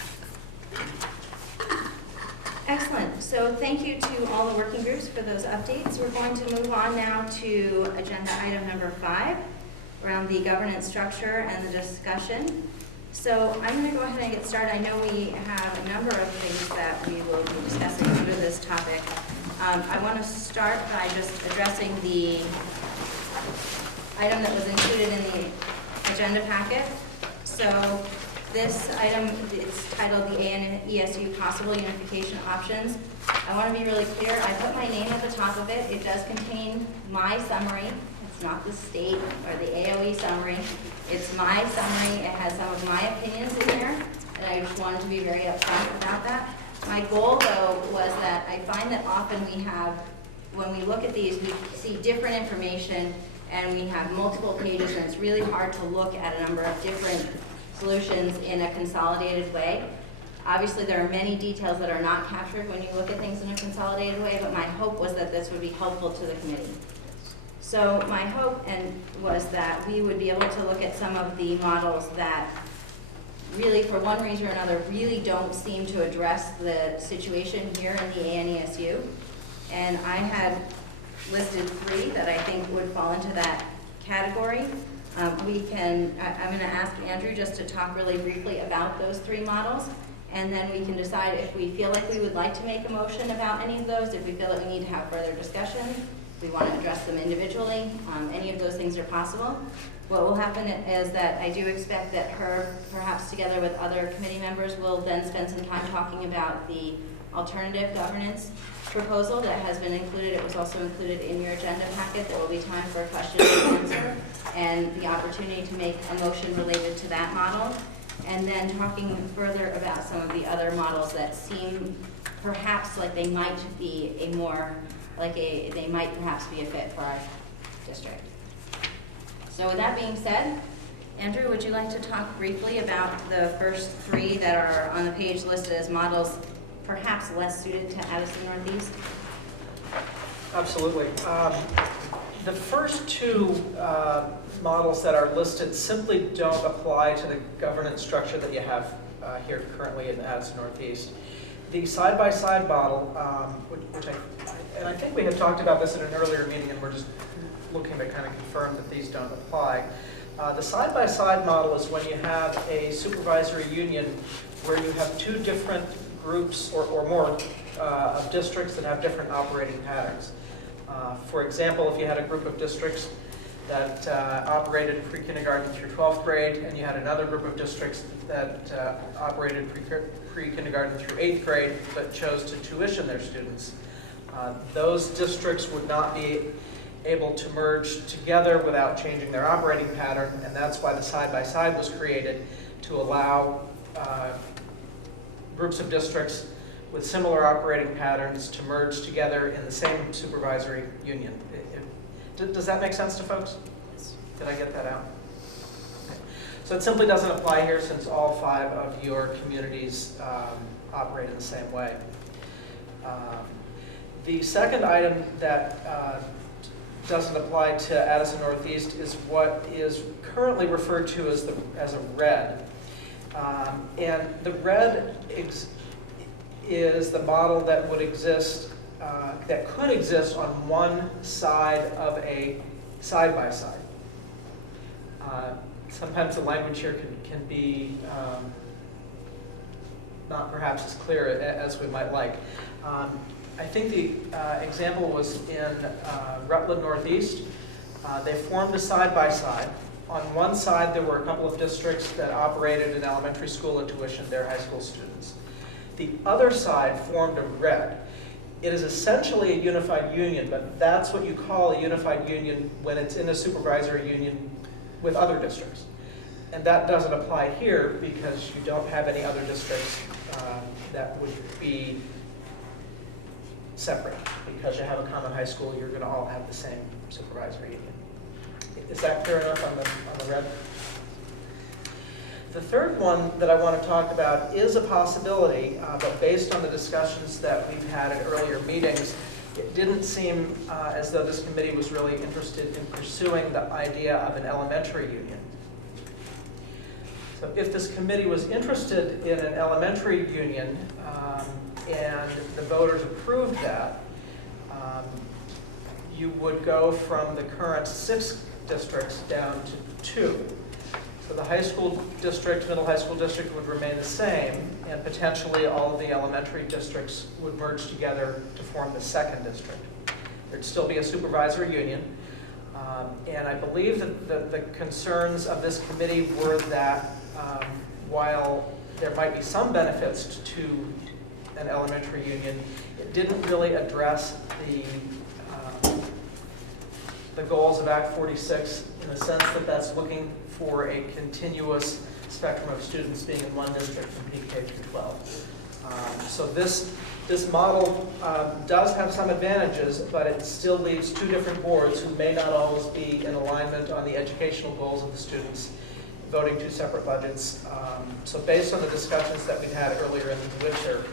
Excellent. So thank you to all the working groups for those updates. We're going to move on now to agenda item number 5, around the governance structure and the discussion. So I'm going to go ahead and get started. I know we have a number of things that we will be discussing under this topic. I want to start by just addressing the item that was included in the agenda packet. So this item, it's titled the ANESU Possible Unification Options. I want to be really clear. I put my name at the top of it. It does contain my summary. It's not the state or the AOE summary. It's my summary. It has some of my opinions in there, and I just wanted to be very upfront about that. My goal, though, was that I find that often when we look at these, we see different information, and we have multiple pages, and it's really hard to look at a number of different solutions in a consolidated way. Obviously, there are many details that are not captured when you look at things in a consolidated way, but my hope was that this would be helpful to the committee. So my hope was that we would be able to look at some of the models that really, for one reason or another, really don't seem to address the situation here in the ANESU. And I had listed 3 that I think would fall into that category. I'm going to ask Andrew just to talk really briefly about those 3 models, and then we can decide if we feel like we would like to make a motion about any of those, if we feel that we need to have further discussion, if we want to address them individually. Any of those things are possible. What will happen is that I do expect that her, perhaps together with other committee members, will then spend some time talking about the alternative governance proposal that has been included. It was also included in your agenda packet. There will be time for a question and answer and the opportunity to make a motion related to that model. And then talking further about some of the other models that seem perhaps like they might be they might perhaps be a fit for our district. So with that being said, Andrew, would you like to talk briefly about the first 3 that are on the page listed as models perhaps less suited to Addison Northeast? Absolutely. The first 2 models that are listed simply don't apply to the governance structure that you have here currently in Addison Northeast. The side-by-side model, which I think we had talked about this in an earlier meeting, and we're just looking to kind of confirm that these don't apply. The side-by-side model is when you have a supervisory union where you have 2 different groups or more of districts that have different operating patterns. For example, if you had a group of districts that operated pre-kindergarten through 12th grade, and you had another group of districts that operated pre-kindergarten through 8th grade, but chose to tuition their students, those districts would not be able to merge together without changing their operating pattern, and that's why the side-by-side was created, to allow groups of districts with similar operating patterns to merge together in the same supervisory union. Does that make sense to folks? Did I get that out? Okay. So it simply doesn't apply here since all 5 of your communities operate in the same way. The second item that doesn't apply to Addison Northeast is what is currently referred to as a red. And the red is the model that would exist, that could exist on one side of a side-by-side. Sometimes the language here can be not perhaps as clear as we might like. I think the example was in Rutland Northeast. They formed a side-by-side. On one side, there were a couple of districts that operated an elementary school and tuitioned their high school students. The other side formed a red. it is essentially a unified union, but that's what you call a unified union when it's in a supervisory union with other districts. And that doesn't apply here because you don't have any other districts that would be separate. Because you have a common high school, you're going to all have the same supervisory union. Is that clear enough on the red? The third one that I want to talk about is a possibility, but based on the discussions that we've had at earlier meetings, it didn't seem as though this committee was really interested in pursuing the idea of an elementary union. So if this committee was interested in an elementary union and the voters approved that, you would go from the current 6 districts down to 2. So the high school district, middle high school district would remain the same, and potentially all of the elementary districts would merge together to form the 2nd district. There'd still be a supervisory union, and I believe that the concerns of this committee were that while there might be some benefits to an elementary union, it didn't really address the goals of Act 46 in the sense that that's looking for a continuous spectrum of students being in one district from pre-K through 12. So this model does have some advantages, but it still leaves 2 different boards who may not always be in alignment on the educational goals of the students, voting 2 separate budgets. So based on the discussions that we had earlier in the winter,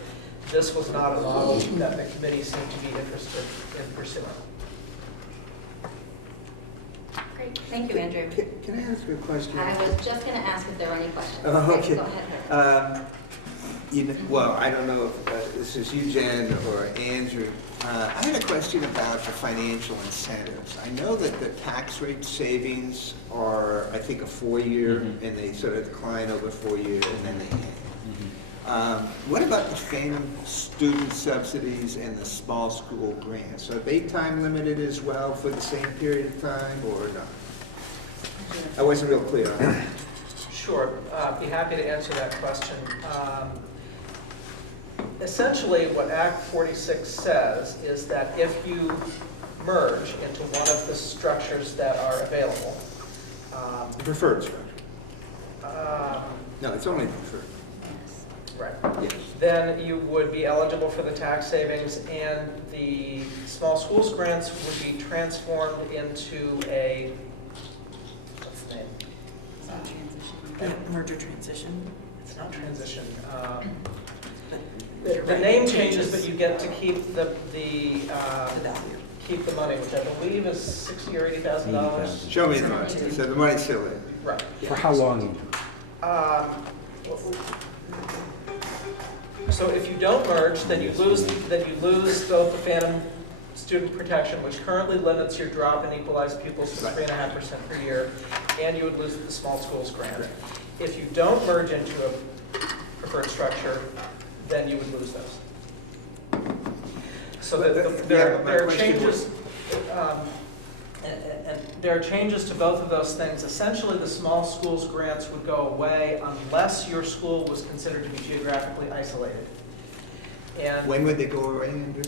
this was not a model that the committee seemed to be interested in pursuing. Great, thank you, Andrew. Can I ask you a question? I was just going to ask if there were any questions. Oh, okay. Go ahead. Well, I don't know if this is you, Jen, or Andrew. I had a question about the financial incentives. I know that the tax rate savings are, I think, a 4-year, and they sort of decline over 4 years, and then they end. What about the phantom student subsidies and the small school grants? Are they time limited as well for the same period of time, or not? I wasn't real clear on that. Sure, I'd be happy to answer that question. Essentially, what Act 46 says is that if you merge into one of the structures that are available, The preferred structure. No, it's only the preferred. right, Yes. then you would be eligible for the tax savings, and the small schools grants would be transformed into a, what's the name? Merger transition. It's not transition. The name changes, but you get to keep the keep the money, which I believe is $60,000 or $80,000. Show me the money. So the money's still in. Right. For how long? So if you don't merge, then you lose both the phantom student protection, which currently limits your drop in equalized pupils to 3.5% per year, and you would lose the small schools grant. If you don't merge into a preferred structure, then you would lose those. So there are changes, and there are changes to both of those things. Essentially, the small schools grants would go away unless your school was considered to be geographically isolated. And When would they go away, Andrew?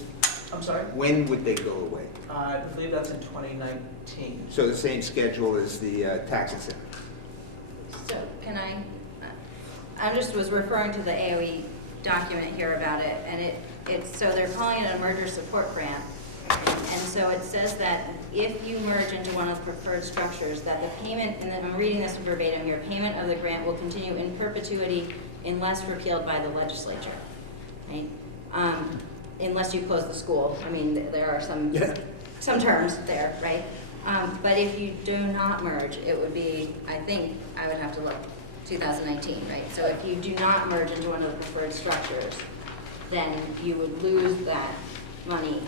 I'm sorry? When would they go away? I believe that's in 2019. So the same schedule as the tax incentive? So can I was referring to the AOE document here about it, and so they're calling it a merger support grant. And so it says that if you merge into one of the preferred structures, that the payment, and I'm reading this verbatim here, payment of the grant will continue in perpetuity unless repealed by the legislature, right? Unless you close the school. I mean, there are some terms there, right? But if you do not merge, it would be, I think, I would have to look, 2019, right? So if you do not merge into one of the preferred structures, then you would lose that money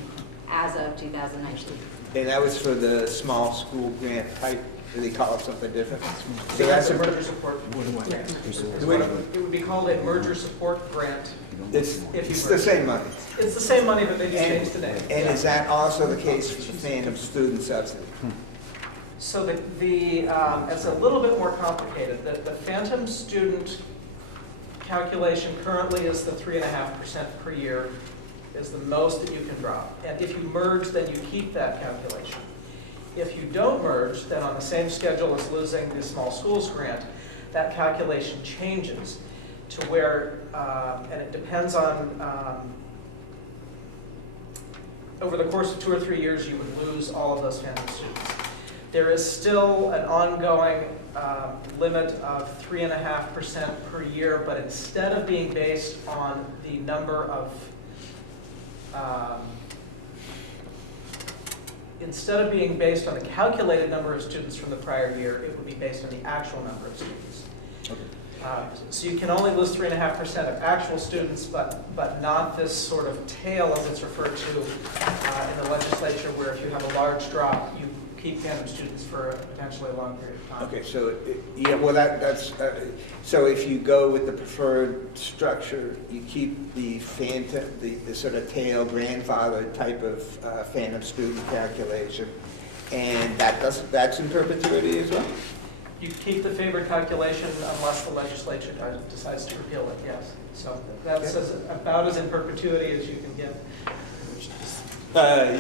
as of 2019. And that was for the small school grant type, do they call it something different? So that's a merger support grant. It would be called a merger support grant. It's If you the merge. same money. It's the same money, but they just changed the name. And is that also the case for the phantom student subsidy? So it's a little bit more complicated. The phantom student calculation currently is the 3.5% per year. is the most that you can drop. And if you merge, then you keep that calculation. If you don't merge, then on the same schedule as losing the small schools grant, that calculation changes to where, and it depends on, over the course of 2 or 3 years, you would lose all of those phantom students. There is still an ongoing limit of 3.5% per year, but instead of being based on the number of, instead of being based on the calculated number of students from the prior year, it would be based on the actual number of students. So you can only lose 3.5% of actual students, but not this sort of tail, as it's referred to in the legislature, where if you have a large drop, you keep phantom students for a potentially long period of time. Okay, so, yeah, well, that's, so if you go with the preferred structure, you keep the phantom, the sort of tail grandfather type of phantom student calculation, and that's in perpetuity as well? You keep the favored calculation unless the legislature decides to repeal it, yes. So that's about as in perpetuity as you can get.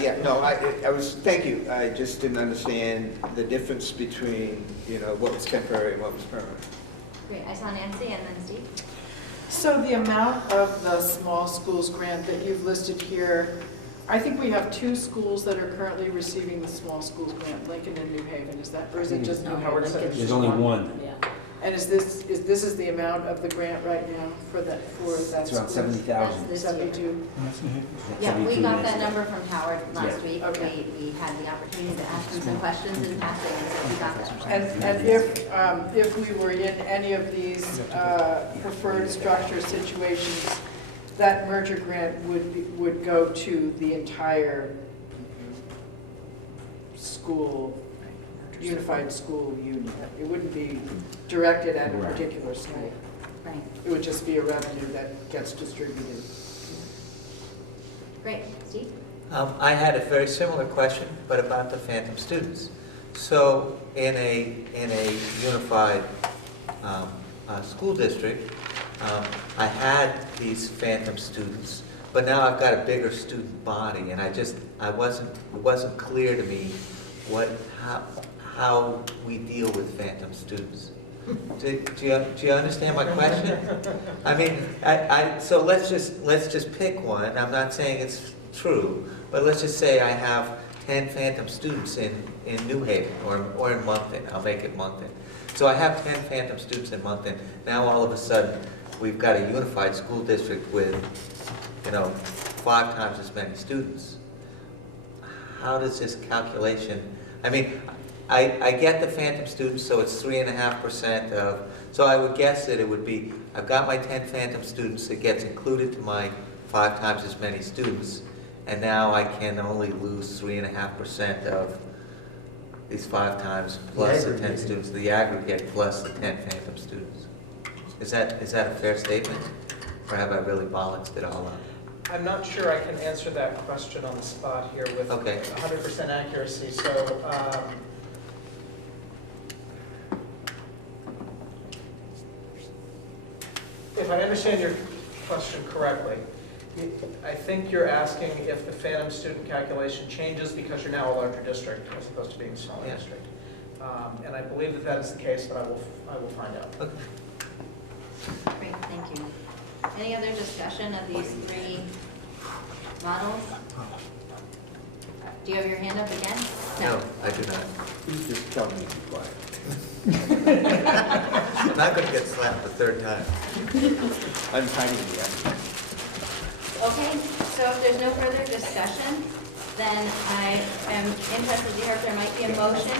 Yeah, no, thank you. I just didn't understand the difference between, what was temporary and what was permanent. Great, I saw Nancy and then Steve. So the amount of the small schools grant that you've listed here, I think we have 2 schools that are currently receiving the small schools grant, Lincoln and New Haven. Is that, or is it just New Howard Center? There's only one. Yeah. And is this the amount of the grant right now for that It's around school? 70,000. 72? Yeah, we 72 got that yesterday. number from Howard last Yeah. week. Okay. We had the opportunity to ask him some questions in passing, and so we got that. And if we were in any of these preferred structure situations, that merger grant would go to the entire school, unified school unit. It wouldn't be directed at a particular school. Right, It would just be a revenue that gets distributed. great. Steve? I had a very similar question, but about the phantom students. So in a unified school district, I had these phantom students, but now I've got a bigger student body, and it wasn't clear to me how we deal with phantom students. Do you understand my question? I mean, so let's just pick one. I'm not saying it's true, but let's just say I have 10 phantom students in New Haven or in Moncton. I'll make it Moncton. So I have 10 phantom students in Moncton. Now all of a sudden, we've got a unified school district with, 5 times as many students. How does this calculation, I mean, I get the phantom students, so it's 3.5% of, so I would guess that it would be, I've got my 10 phantom students, it gets included to my 5 times as many students, and now I can only lose 3.5% of these 5 times plus the 10 students, the aggregate plus the 10 phantom students. Is that a fair statement? Or have I really bollocksed it all up? I'm not sure I can answer that question on the spot here with 100% accuracy. So if I understand your question correctly, I think you're asking if the phantom student calculation changes because you're now a larger district as opposed to being a smaller district. And I believe that is the case, but I will find out. Okay. Great, thank you. Any other discussion of these 3 models? Do you have your hand up again? No, I do not. Please just tell me to be quiet. I'm not going to get slapped the 3rd time. I'm trying to be Okay, so if there's no further discussion, then I am interested to hear if there might be a motion.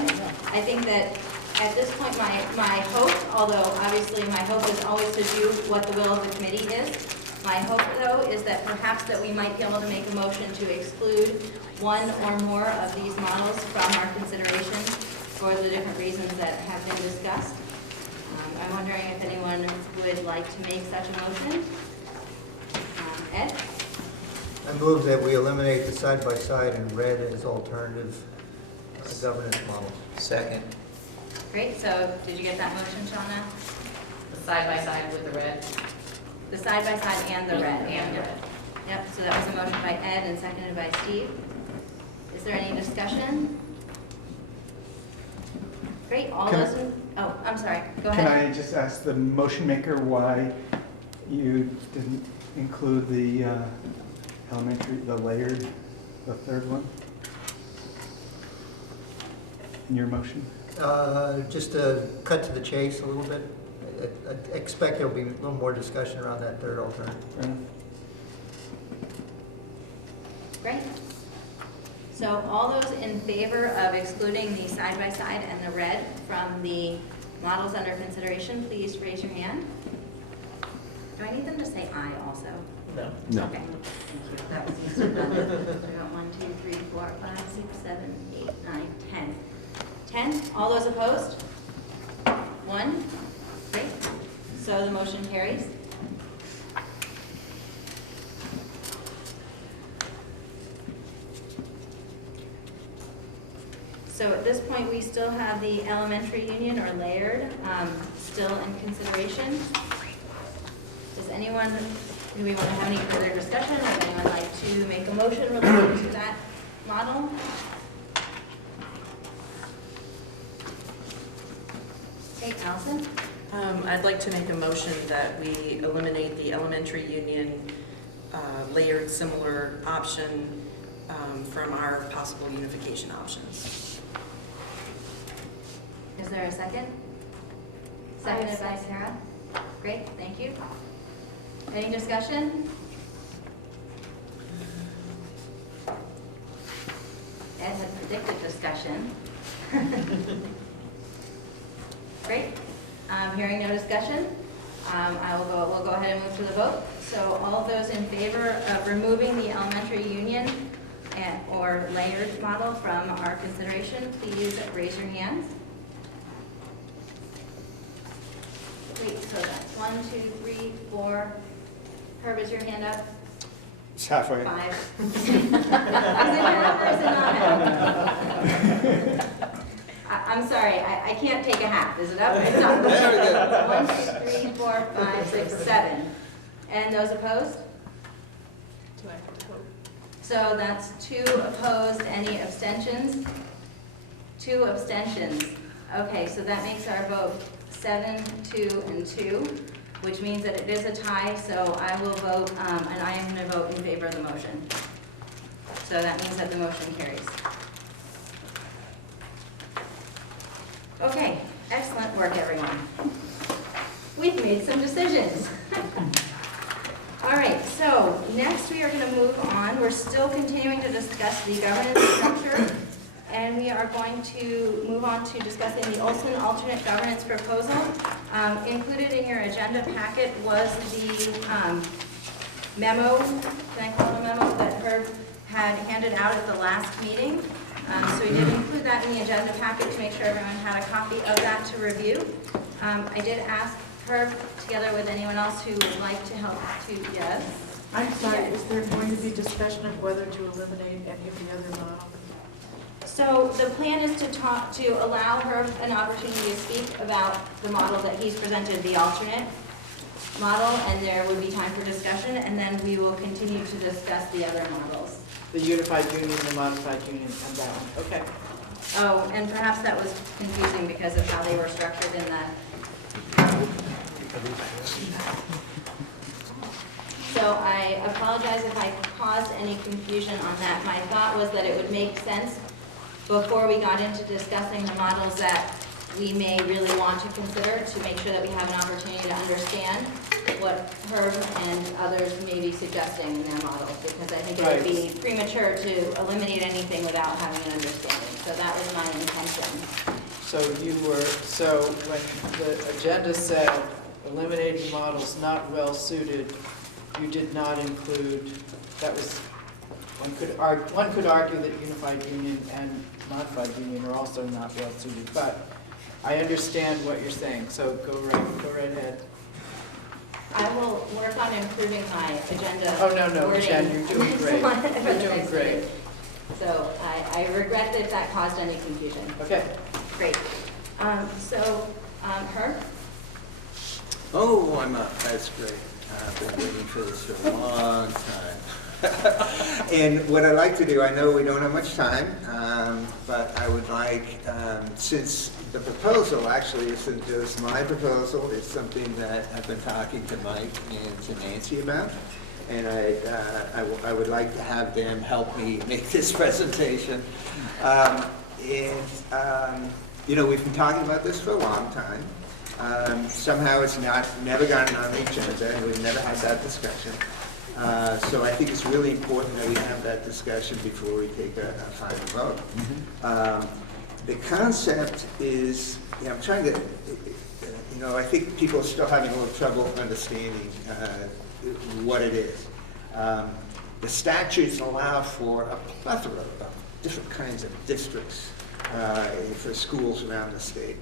I think that at this point, my hope, although obviously my hope is always to do what the will of the committee is, my hope though is that perhaps that we might be able to make a motion to exclude 1 or more of these models from our consideration for the different reasons that have been discussed. I'm wondering if anyone would like to make such a motion. Ed? I move that we eliminate the side-by-side in red as alternative governance models. Second. Great, so did you get that motion, Shauna? The side-by-side with the red. The side-by-side and the red. And red. Yep, so that was a motion by Ed and seconded by Steve. Is there any discussion? Great, all Can I- those in, oh, I'm sorry, go Can ahead. I just ask the motion maker why you didn't include the elementary, the layered, the third one? In your motion? Just to cut to the chase a little bit, I expect there'll be a little more discussion around that third alternative. Great. So all those in favor of excluding the side-by-side and the red from the models under consideration, please raise your hand. Do I need them to say aye also? No. No. Okay, thank you. That was easier than that. We got 1, 2, 3, 4, 5, 6, 7, 8, 9, 10. 10, all those opposed? 1, great. So the motion carries. So at this point, we still have the elementary union or layered still in consideration. Does anyone, do we want to have any further discussion? Would anyone like to make a motion related to that model? Okay, Allison? I'd like to make a motion that we eliminate the elementary union layered similar option from our possible unification options. Is there a second? Seconded by Sarah. Great, thank you. Any discussion? Ed had predicted discussion. Great. Hearing no discussion, we'll go ahead and move to the vote. So all those in favor of removing the elementary union or layered model from our consideration, please raise your hands. Wait, so that's 1, 2, 3, 4. Herb, is your hand up? It's halfway. 5. Is it half or is it not half? I'm sorry, I can't take a half. Is it up? It's up. There we go. 1, 2, 3, 4, 5, 6, 7. And those opposed? Do I have to vote? So that's 2 opposed. Any abstentions? 2 abstentions. Okay, so that makes our vote 7, 2, and 2, which means that it is a tie. So I will vote, and I am going to vote in favor of the motion. So that means that the motion carries. Okay, excellent work, everyone. We've made some decisions. All right, so next we are going to move on. We're still continuing to discuss the governance structure, and we are going to move on to discussing the Olson alternate governance proposal. Included in your agenda packet was the memo, can I call it a memo, that Herb had handed out at the last meeting. So we did include that in the agenda packet to make sure everyone had a copy of that to review. I did ask Herb, together with anyone else who would like to help to, yes? I'm sorry, Yes. is there going to be discussion of whether to eliminate any of the other models? So the plan is to allow Herb an opportunity to speak about the model that he's presented, the alternate model, and there would be time for discussion, and then we will continue to discuss the other models. The unified union, the modified union, and that one, okay. Oh, and perhaps that was confusing because of how they were structured in the. So I apologize if I caused any confusion on that. My thought was that it would make sense before we got into discussing the models that we may really want to consider, to make sure that we have an opportunity to understand what Herb and others may be suggesting in their models, because I think it would be premature to eliminate anything without having an understanding. So that was my intention. So when the agenda said eliminating models not well suited, you did not include, that was, one could argue that unified union and modified union are also not well suited, but I understand what you're saying, so go right ahead. I will work on improving my agenda Oh, no, wording. Jen, you're doing great. for the You're doing next great. meeting. So I regret if that caused any confusion. Okay. Great. Herb? Oh, I'm up. That's great. I've been waiting for this for a long time. And what I'd like to do, I know we don't have much time, but I would like, since the proposal actually isn't just my proposal, it's something that I've been talking to Mike and to Nancy about, and I would like to have them help me make this presentation. You know, we've been talking about this for a long time. Somehow it's never gotten on the agenda, and we've never had that discussion. So I think it's really important that we have that discussion before we take a final vote. The concept is, you know, I'm trying to, you know, I think people are still having a little trouble understanding what it is. The statutes allow for a plethora of different kinds of districts for schools around the state.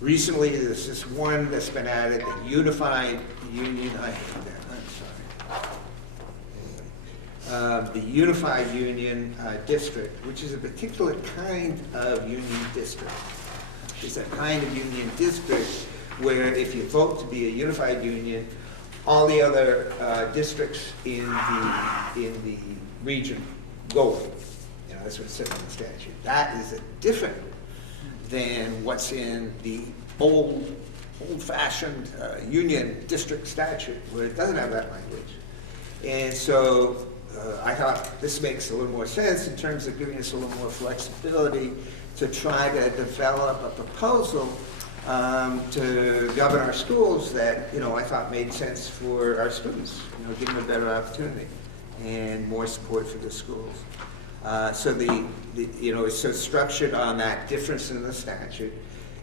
Recently, there's this one that's been added, the Unified Union, I hate that, I'm sorry. The Unified Union District, which is a particular kind of union district. It's a kind of union district where if you vote to be a unified union, all the other districts in the region go away. You know, that's what's said in the statute. That is different than what's in the old-fashioned union district statute, where it doesn't have that language. And so I thought this makes a little more sense in terms of giving us a little more flexibility to try to develop a proposal to govern our schools that, you know, I thought made sense for our students, you know, give them a better opportunity and more support for the schools. So you know, it's so structured on that difference in the statute.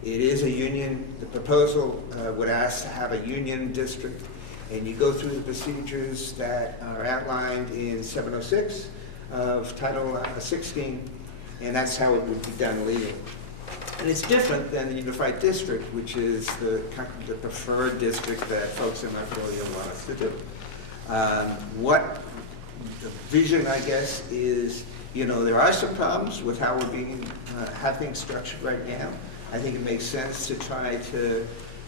It is a union, the proposal would ask to have a union district, and you go through the procedures that are outlined in 706 of Title 16, and that's how it would be done legally. And it's different than the unified district, which is the preferred district that folks in my affiliate want us to do. What the vision, I guess, is, you know, there are some problems with how we're being, have things structured right now. I think it makes sense to try to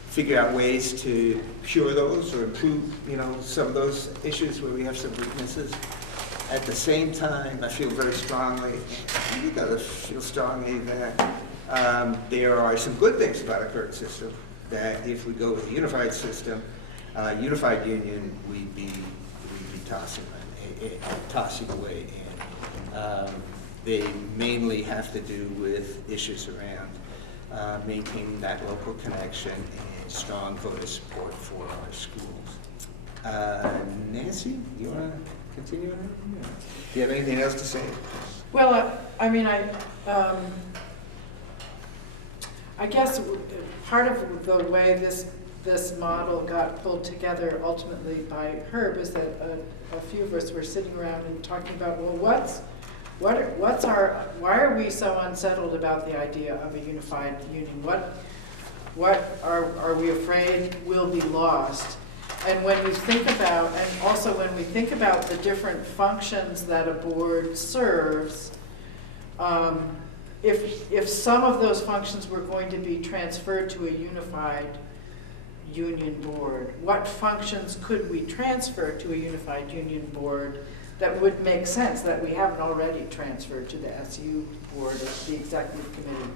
figure out ways to cure those or improve, you know, some of those issues where we have some weaknesses. At the same time, I feel very strongly, you gotta feel strongly that there are some good things about our current system, that if we go with a unified system, unified union, we'd be tossing away. And they mainly have to do with issues around maintaining that local connection and strong voter support for our schools. Nancy, you want to continue on? Do you have anything else to say? Well, I mean, I guess part of the way this model got pulled together ultimately by Herb is that a few of us were sitting around and talking about, well, why are we so unsettled about the idea of a unified union? What are we afraid will be lost? And when we think about, and also when we think about the different functions that a board serves, if some of those functions were going to be transferred to a unified union board, what functions could we transfer to a unified union board that would make sense that we haven't already transferred to the SU board or the executive committee?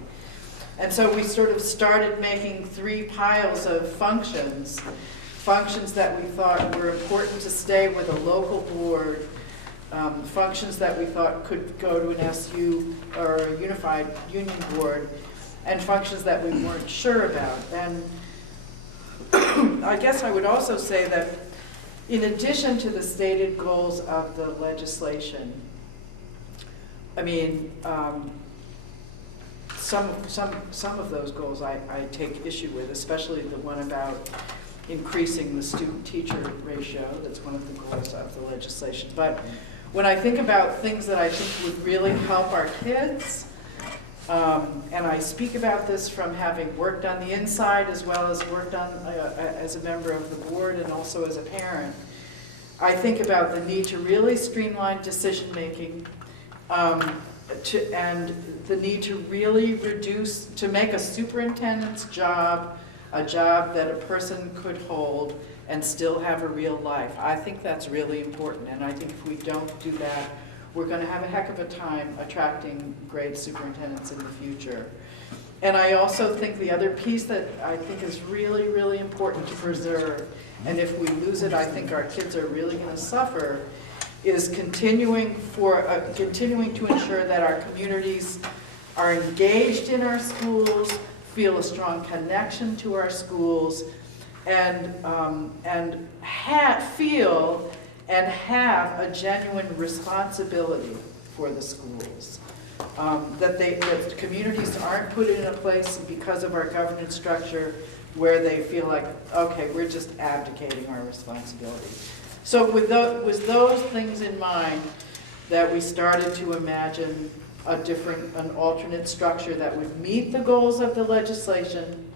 And so we sort of started making three piles of functions that we thought were important to stay with a local board, functions that we thought could go to an SU or a unified union board, and functions that we weren't sure about. And I guess I would also say that in addition to the stated goals of the legislation, I mean, some of those goals I take issue with, especially the one about increasing the student-teacher ratio. That's one of the goals of the legislation. But when I think about things that I think would really help our kids, and I speak about this from having worked on the inside as well as worked on as a member of the board and also as a parent, I think about the need to really streamline decision-making, and the need to really reduce, to make a superintendent's job a job that a person could hold and still have a real life. I think that's really important, and I think if we don't do that, we're going to have a heck of a time attracting great superintendents in the future. And I also think the other piece that I think is really, really important to preserve, and if we lose it, I think our kids are really going to suffer, is continuing to ensure that our communities are engaged in our schools, feel a strong connection to our schools, and feel and have a genuine responsibility for the schools. That communities aren't put in a place because of our governance structure where they feel like, okay, we're just abdicating our responsibility. So with those things in mind, that we started to imagine an alternate structure that would meet the goals of the legislation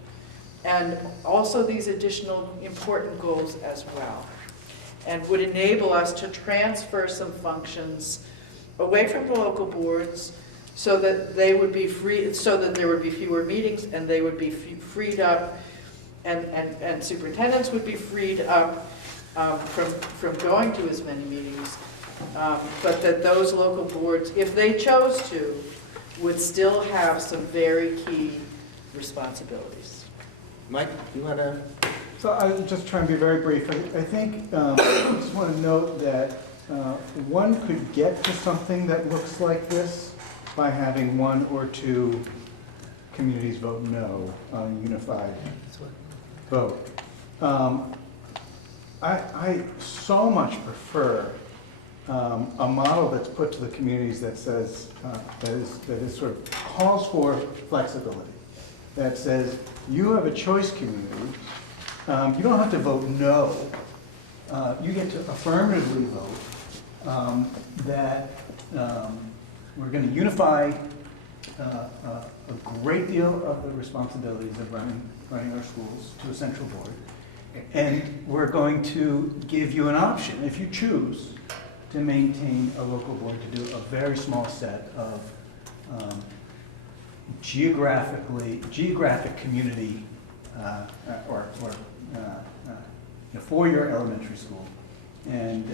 and also these additional important goals as well, and would enable us to transfer some functions away from the local boards so that they would be free, so that there would be fewer meetings and they would be freed up, and superintendents would be freed up from going to as many meetings, but that those local boards, if they chose to, would still have some very key responsibilities. Mike, you want to? So I'll just try and be very brief. I think I just want to note that one could get to something that looks like this by having one or two communities vote no on a unified vote. I so much prefer a model that's put to the communities that says, that is sort of calls for flexibility, that says you have a choice, community. You don't have to vote no. You get to affirmatively vote that we're going to unify a great deal of the responsibilities of running our schools to a central board. And we're going to give you an option, if you choose, to maintain a local board to do a very small set of geographic community for your elementary school. And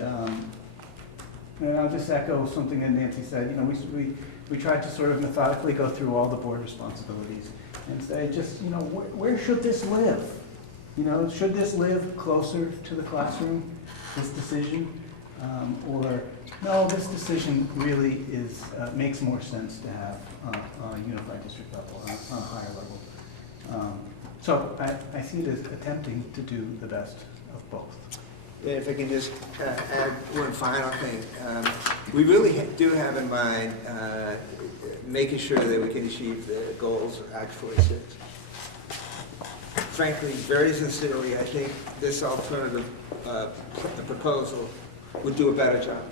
I'll just echo something that Nancy said. You know, we tried to sort of methodically go through all the board responsibilities and say, just, you know, where should this live? You know, should this live closer to the classroom, this decision? Or, no, this decision really makes more sense to have on a unified district level, on a higher level. So I see it as attempting to do the best of both. If I can just add one final thing. We really do have in mind making sure that we can achieve the goals of ACT 46. Frankly, very sincerely, I think this alternative proposal would do a better job.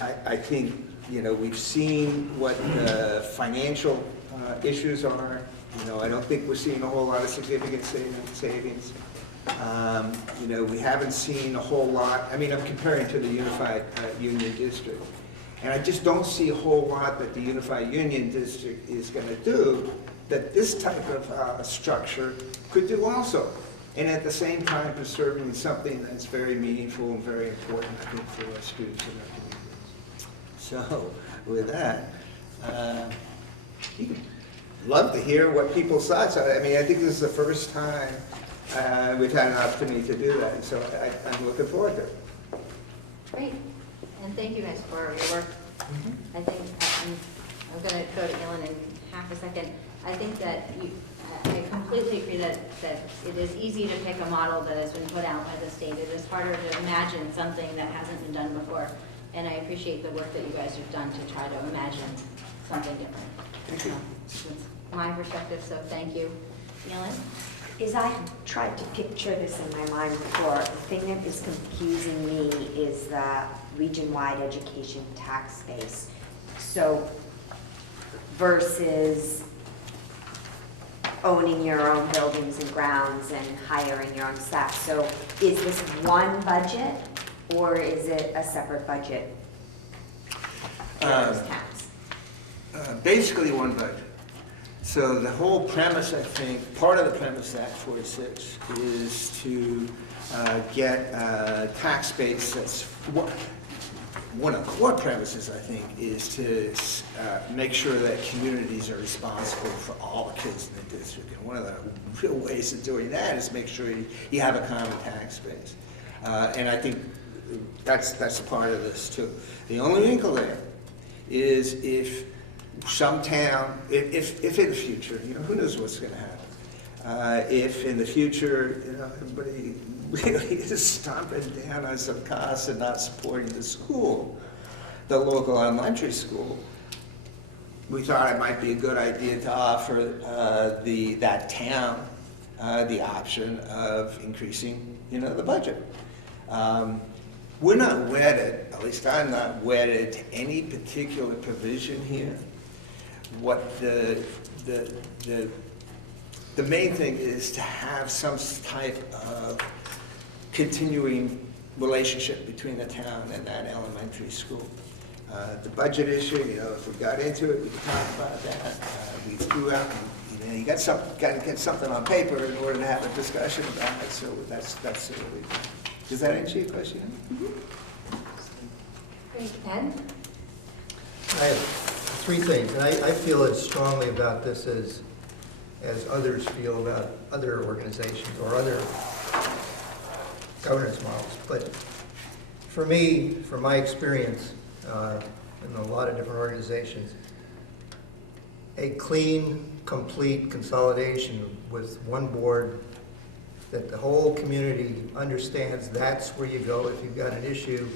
I think, you know, we've seen what the financial issues are. You know, I don't think we're seeing a whole lot of significant savings. You know, we haven't seen a whole lot. I mean, I'm comparing to the Unified Union District. And I just don't see a whole lot that the Unified Union District is going to do that this type of structure could do also. And at the same time, preserving something that's very meaningful and very important, I think, for our students and our communities. So, with that, love to hear what people's thoughts are. I mean, I think this is the first time we've had an opportunity to do that, and so I'm looking forward to it. Great, and thank you guys for your work. I think I'm going to go to Ellen in half a second. I think that I completely agree that it is easy to pick a model that has been put out by the state. It is harder to imagine something that hasn't been done before, and I appreciate the work that you guys have done to try to imagine something different. Thank you. That's my perspective, so thank you. Ellen? As I tried to picture this in my mind before, the thing that is confusing me is the region-wide education tax base. So versus owning your own buildings and grounds and hiring your own staff. So is this one budget or is it a separate budget? Tax? Basically one budget. So the whole premise, I think, part of the premise of Act 46 is to get a tax base that's, one of the core premises, I think, is to make sure that communities are responsible for all the kids in the district. And one of the real ways of doing that is make sure you have a common tax base. And I think that's a part of this too. The only wrinkle there is if some town, if in the future, who knows what's going to happen. If in the future, everybody really is stomping down on some costs and not supporting the school, the local elementary school, we thought it might be a good idea to offer that town the option of increasing, the budget. We're not wedded, at least I'm not wedded to any particular provision here. What the main thing is to have some type of continuing relationship between the town and that elementary school. The budget issue, if we got into it, we could talk about that. We threw out, you got to get something on paper in order to have a discussion about it. So that's sort of it. Does that answer your question? Mm-hmm. Great. Ed? I have three things, and I feel as strongly about this as others feel about other organizations or other governance models. But for me, from my experience in a lot of different organizations, a clean, complete consolidation with one board that the whole community understands that's where you go if you've got an issue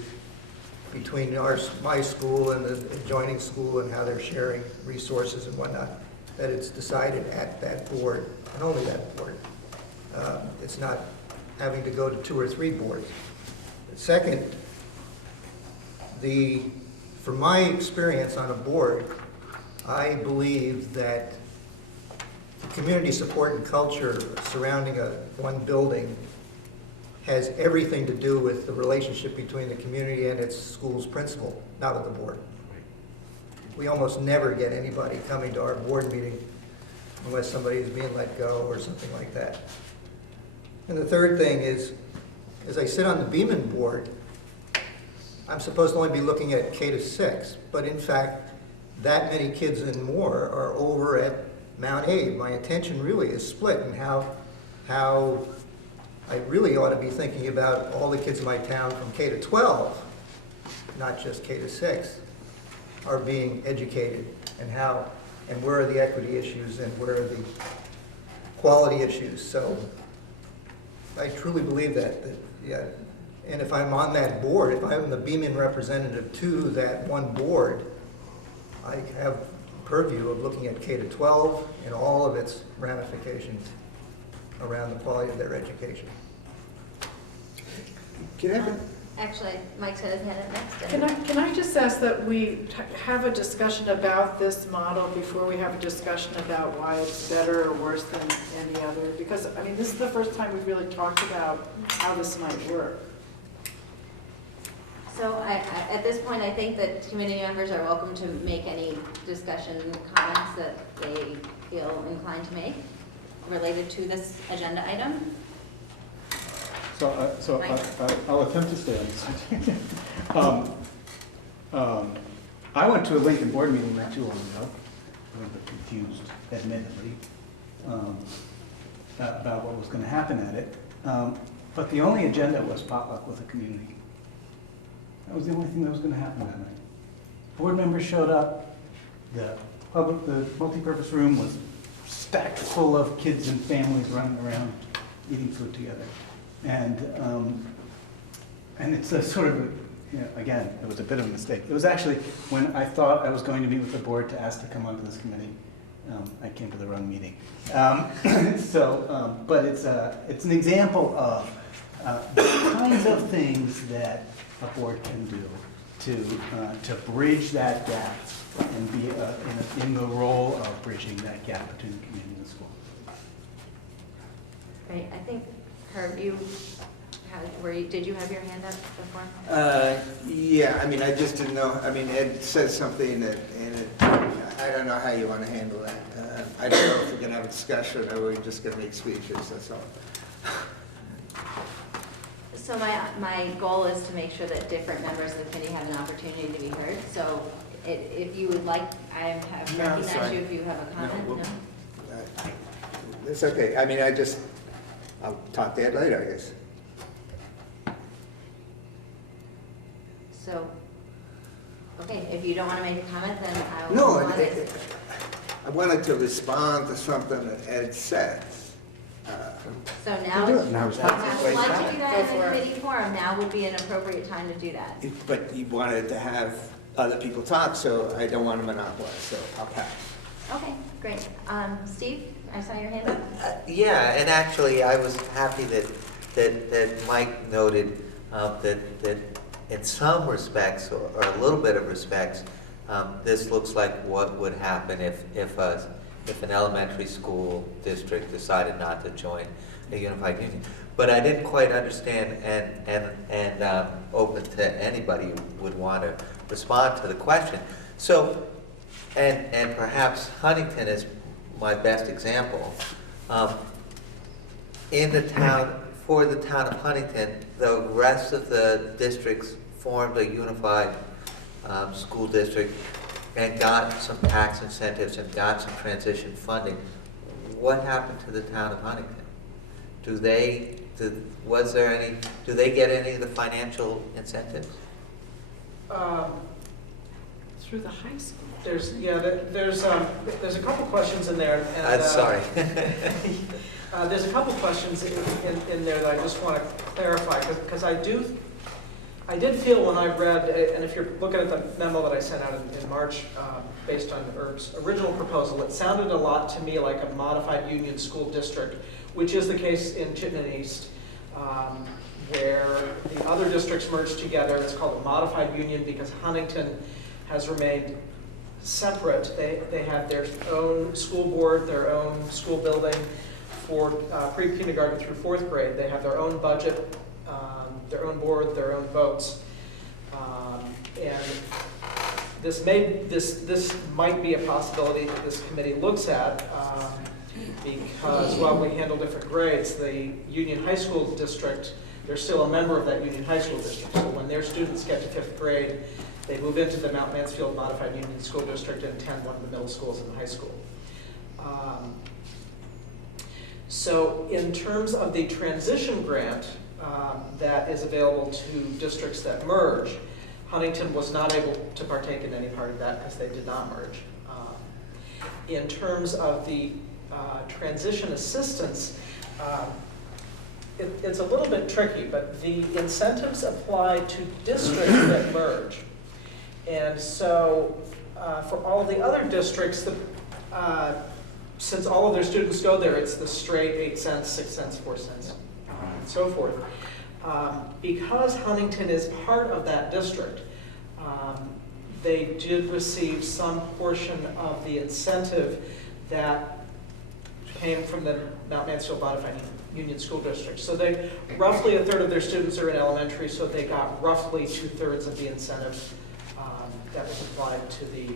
between my school and the adjoining school and how they're sharing resources and whatnot, that it's decided at that board, and only that board. It's not having to go to 2 or 3 boards. Second, from my experience on a board, I believe that the community support and culture surrounding one building has everything to do with the relationship between the community and its school's principal, not with the board. We almost never get anybody coming to our board meeting unless somebody is being let go or something like that. And the third thing is, as I sit on the Beeman board, I'm supposed to only be looking at K-6, but in fact, that many kids and more are over at Mount Abe. My attention really is split in how I really ought to be thinking about all the kids in my town from K-12, not just K-6, are being educated, and where are the equity issues and where are the quality issues. So I truly believe that yeah. And if I'm on that board, if I'm the Beeman representative to that one board, I have purview of looking at K-12 and all of its ramifications around the quality of their education. Actually, Mike's got his hand up next. Can I just ask that we have a discussion about this model before we have a discussion about why it's better or worse than any other? Because, this is the first time we've really talked about how this might work. So at this point, I think that committee members are welcome to make any discussion comments that they feel inclined to make related to this agenda item. So I'll attempt to stay on this. I went to a Lincoln board meeting not too long ago. A little bit confused, admittedly, about what was going to happen at it. But the only agenda was potluck with the community. That was the only thing that was going to happen that night. Board members showed up. The multipurpose room was stacked full of kids and families running around eating food together. And it's a sort of, again, it was a bit of a mistake. It was actually when I thought I was going to meet with the board to ask to come onto this committee, I came to the wrong meeting. But it's an example of the kinds of things that a board can do to bridge that gap and be in the role of bridging that gap between the community and the school. Great. I think, Herb, did you have your hand up before? Yeah, I just didn't know. Ed said something and I don't know how you want to handle that. I don't know if we're going to have a discussion or we're just going to make speeches, that's all. So my goal is to make sure that different members of the committee have an opportunity to be heard. So if you would like, I have No, recognized sorry. you if you have a comment, No, no? It's okay. I mean, I'll talk to Ed later, I guess. So, okay, if you don't want to make a comment, then I will. No, move on. I wanted to respond to something that Ed said. So now, do it. Now it's not- I would like to do that in Go the for it. committee forum. Now would be an appropriate time to do that. But you wanted to have other people talk, so I don't want to monopolize, so I'll pass. Okay, great. Steve, I saw your hand up. Yeah, and actually, I was happy that Mike noted that in some respects, or a little bit of respects, this looks like what would happen if an elementary school district decided not to join a unified union. But I didn't quite understand, and open to anybody who would want to respond to the question. So, and perhaps Huntington is my best example. In the town, for the town of Huntington, the rest of the districts formed a unified school district and got some tax incentives and got some transition funding. What happened to the town of Huntington? Do they get any of the financial incentives? Through the high school. There's a couple questions in there. And, I'm sorry. There's a couple questions in there that I just want to clarify, because I did feel when I read, and if you're looking at the memo that I sent out in March, based on Herb's original proposal, it sounded a lot to me like a modified union school district, which is the case in Chittenden East, where the other districts merged together. It's called a modified union because Huntington has remained separate. They have their own school board, their own school building for pre-kindergarten through 4th grade. They have their own budget, their own board, their own votes. And this might be a possibility that this committee looks at, because while we handle different grades, the Union High School District, they're still a member of that Union High School District. So when their students get to 5th grade, they move into the Mount Mansfield Modified Union School District and attend one of the middle schools and the high school. So in terms of the transition grant that is available to districts that merge, Huntington was not able to partake in any part of that because they did not merge. In terms of the transition assistance, it's a little bit tricky, but the incentives apply to districts that merge. And so for all the other districts, since all of their students go there, it's the straight 8 cents, 6 cents, 4 cents, and so forth. Because Huntington is part of that district, they did receive some portion of the incentive that came from the Mount Mansfield Modified Union School District. So they, roughly a third of their students are in elementary, so they got roughly 2/3 of the incentive that was applied to the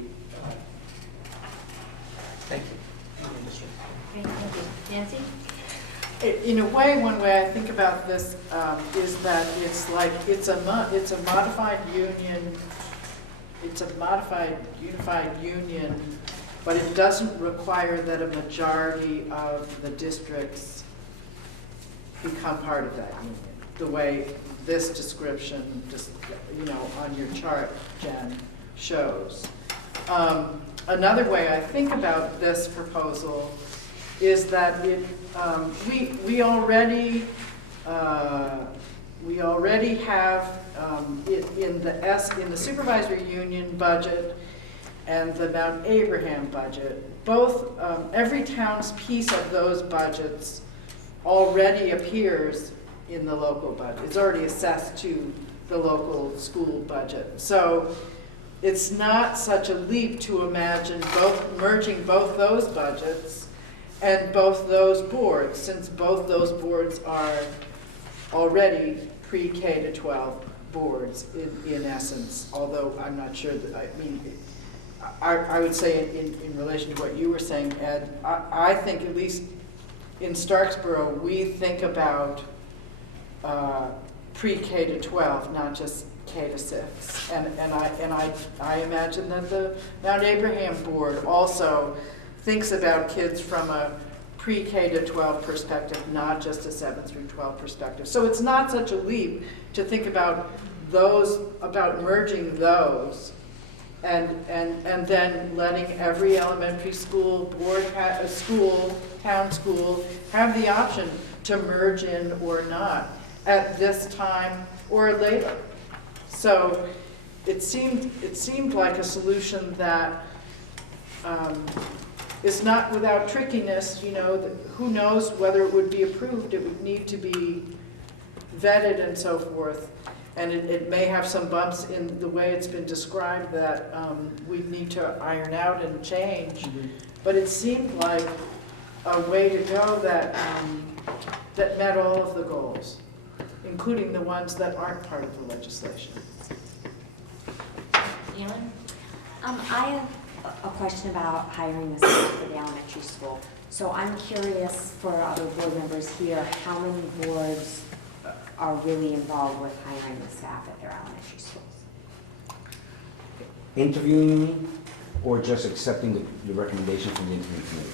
Thank you. union district. Great, thank you. Nancy? In a way, one way I think about this is that it's like, it's a modified union, it's a modified unified union, but it doesn't require that a majority of the districts become part of that union, the way this description, just, on your chart, Jen, shows. Another way I think about this proposal is that we already have in the supervisory union budget and the Mount Abraham budget, both every town's piece of those budgets already appears in the local budget. It's already assessed to the local school budget. So it's not such a leap to imagine merging both those budgets and both those boards, since both those boards are already pre-K to 12 boards in essence, although I'm not sure that, I would say in relation to what you were saying, Ed, I think at least in Starksboro, we think about pre-K to 12, not just K to 6. And I imagine that the Mount Abraham board also thinks about kids from a pre-K to 12 perspective, not just a 7 through 12 perspective. So it's not such a leap to think about merging those and then letting every elementary school board, town school, have the option to merge in or not at this time or later. So it seemed like a solution that is not without trickiness. You know, who knows whether it would be approved? It would need to be vetted and so forth. And it may have some bumps in the way it's been described that we need to iron out and change. Mm-hmm. But it seemed like a way to go that met all of the goals, including the ones that aren't part of the legislation. Elin? I have a question about hiring the staff for the elementary school. So I'm curious for other board members here, how many boards are really involved with hiring the staff at their elementary schools? Interviewing, you mean, or just accepting the recommendation from the interviewing committee?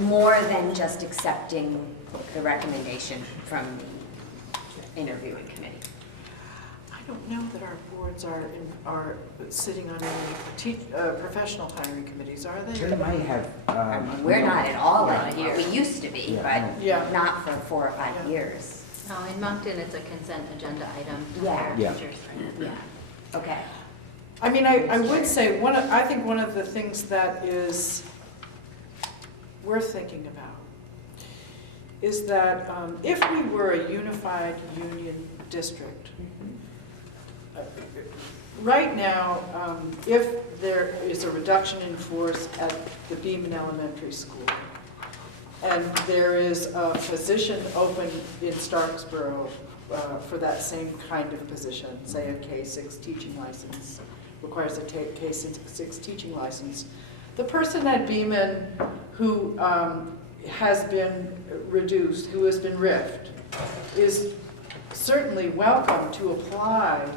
More than just accepting the recommendation from the interviewing committee. I don't know that our boards are sitting on any professional hiring committees, are they? They might have. I mean, we're not at all like here. we used to be, Yeah. but not for 4 or 5 years. No, in Moncton, it's a consent agenda item to Yeah. hire Yeah. teachers. Yeah, okay. I mean, I would say, I think one of the things that is worth thinking about is that if we were a unified union district, right now, if there is a reduction in force at the Beaman Elementary School, and there is a position open in Starksboro for that same kind of position, say a K-6 teaching license, requires a K-6 teaching license. The person at Beaman who has been reduced, who has been RIF'd, is certainly welcome to apply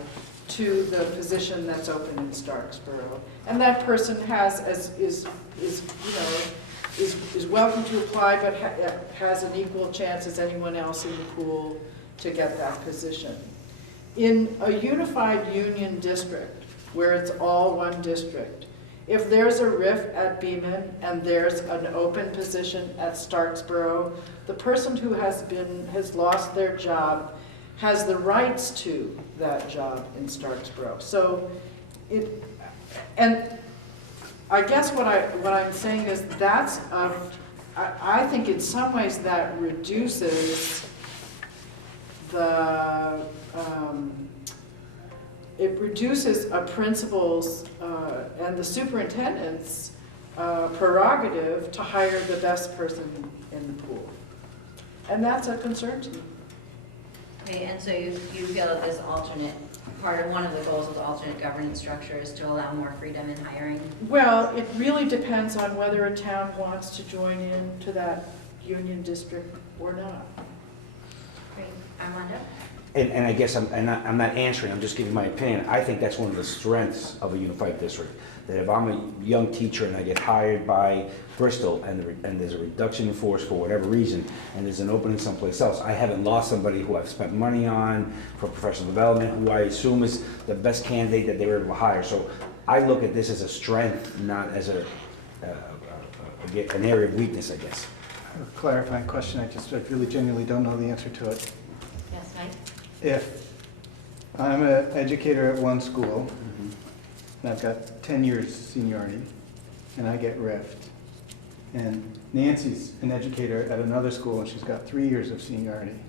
to the position that's open in Starksboro. And that person is welcome to apply, but has an equal chance as anyone else in the pool to get that position. In a unified union district, where it's all one district, if there's a RIF at Beaman and there's an open position at Starksboro, the person who has lost their job has the rights to that job in Starksboro. So and I guess what I'm saying is I think in some ways that reduces it reduces a principal's and the superintendent's prerogative to hire the best person in the pool. And that's a concern to me. Okay, and so you feel that this one of the goals of the alternate governance structure is to allow more freedom in hiring? Well, it really depends on whether a town wants to join in to that union district or not. Great. Armando? And I guess I'm not answering, I'm just giving my opinion. I think that's one of the strengths of a unified district. That if I'm a young teacher and I get hired by Bristol and there's a reduction in force for whatever reason, and there's an opening someplace else, I haven't lost somebody who I've spent money on for professional development, who I assume is the best candidate that they were able to hire. So I look at this as a strength, not as an area of weakness, I guess. I have a clarifying question. I really genuinely don't know the answer to it. Yes, Mike? If I'm an educator at one school, and I've got 10 years seniority, and I get RIF'd, and Nancy's an educator at another school, and she's got 3 years of seniority,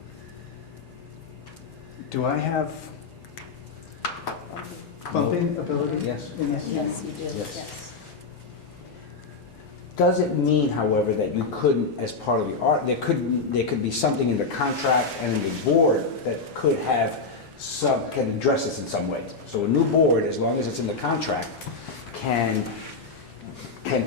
do I have bumping ability? Yes. In this? Yes, you do, Yes. yes. Does it mean, however, that you couldn't, as part of the art, there could be something in the contract and in the board that could have can address this in some way? So a new board, as long as it's in the contract, can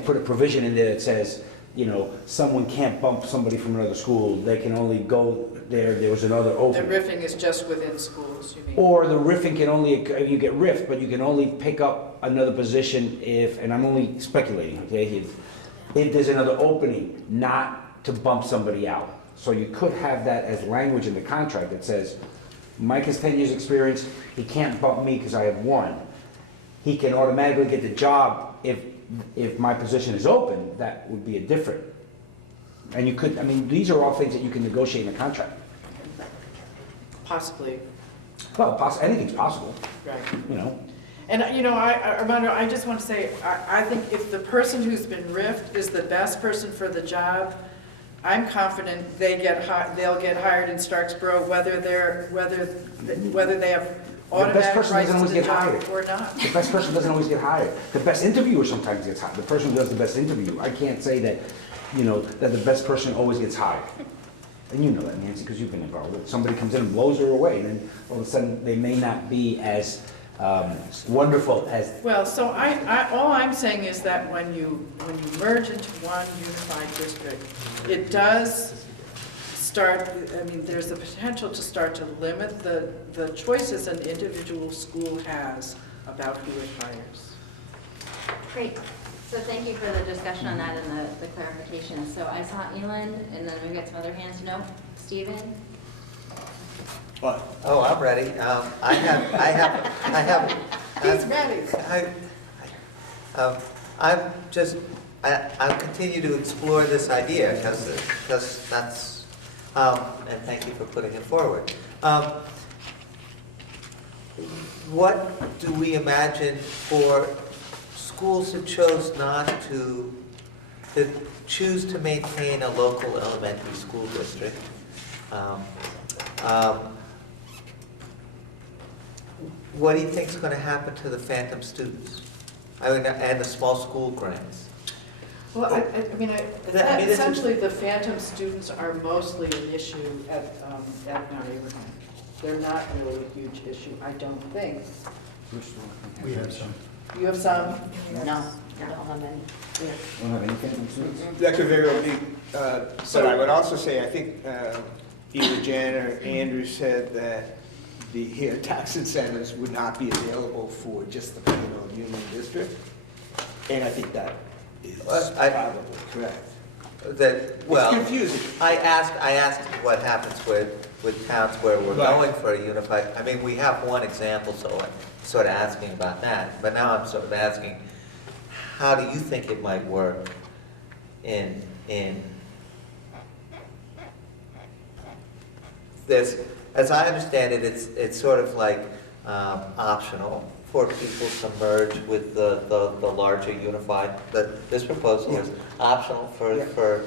put a provision in there that says, you know, someone can't bump somebody from another school, they can only go there was another The opening. riffing is just within schools, you mean? Or the riffing can only, you get riffed, but you can only pick up another position if, and I'm only speculating, okay? If there's another opening, not to bump somebody out. So you could have that as language in the contract that says, Mike has 10 years experience, he can't bump me because I have 1. He can automatically get the job if my position is open. That would be a different. And you could, I mean, these are all things that you can negotiate in a contract. Possibly, Well, anything's possible, right. you know? And, you know, Armando, I just want to say, I think if the person who's been riffed is the best person for the job, I'm confident they'll get hired in Starksboro, whether they have automatic person rights doesn't always to the get job hired. or not. The best person doesn't always get hired. The best interviewer sometimes gets hired. The person who does the best interview. I can't say that, you know, that the best person always gets hired. And you know that, Nancy, because you've been involved with it. Somebody comes in and blows her away, and then all of a sudden they may not be as wonderful as. Well, so all I'm saying is that when you merge into one unified district, it does start, I mean, there's the potential to start to limit the choices an individual school has about who it hires. Great. So thank you for the discussion on that and the clarification. So I saw Elin, and then we got some other hands. No, Stephen? What? Oh, I'm ready. I have. He's ready. I'll continue to explore this idea because that's, and thank you for putting it forward. What do we imagine for schools that chose not to choose to maintain a local elementary school district? What do you think is going to happen to the phantom students? And the small school grants? Well, this is- essentially, the phantom students are mostly an issue at Mount Abraham. They're not really a huge issue, I don't think. We have some. You have some? No, I don't have any. Don't have anything from students? That could very well be, but I would also say, I think either Jan or Andrew said that the tax incentives would not be available for just the Plano Union District, and I think that is probably correct. Well, It's confusing. I asked what happens with towns where we're Right. going for a unified, I mean, we have one example, so I'm sort of asking about that. But now I'm sort of asking, how do you think it might work in this? As I understand it, it's sort of like optional for people to merge with the larger unified, this proposal is optional for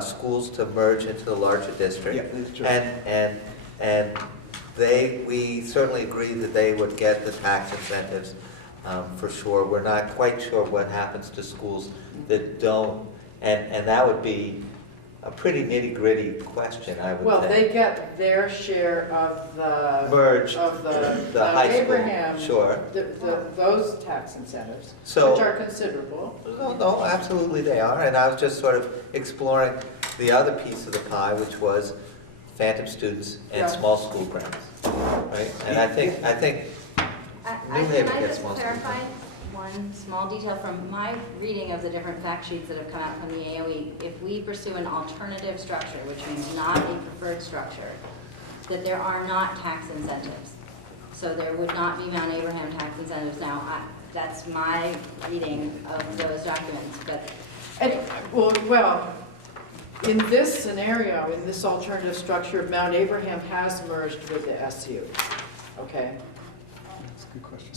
schools to merge into the larger district. Yeah, that's true. And we certainly agree that they would get the tax incentives for sure. We're not quite sure what happens to schools that don't, and that would be a pretty nitty-gritty question, I would say. Well, they get their share of the. Merge, Of the high school, Abraham. sure. Those tax incentives, So- which are considerable. No, absolutely they are, and I was just sort of exploring the other piece of the pie, which was phantom students and Yeah. small school grants, right? And I think New Haven Can I gets just most of clarify one small detail from my reading of the different fact sheets that have come out from the AOE? If we pursue an alternative structure, which means not a preferred structure, that there are not tax incentives. So there would not be Mount Abraham tax incentives. Now, that's my reading of those documents, but And, well, in this scenario, in this alternative structure, Mount Abraham has merged with the SU, okay? That's a good question.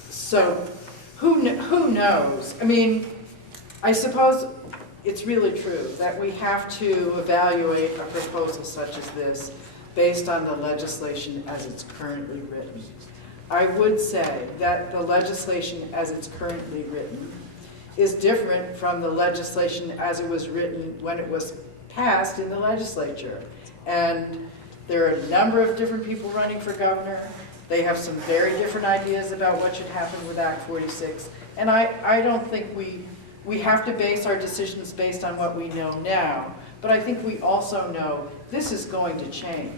So who knows? I mean, I suppose it's really true that we have to evaluate a proposal such as this based on the legislation as it's currently written. I would say that the legislation as it's currently written is different from the legislation as it was written when it was passed in the legislature. And there are a number of different people running for governor. They have some very different ideas about what should happen with Act 46. And I don't think we have to base our decisions based on what we know now, but I think we also know this is going to change.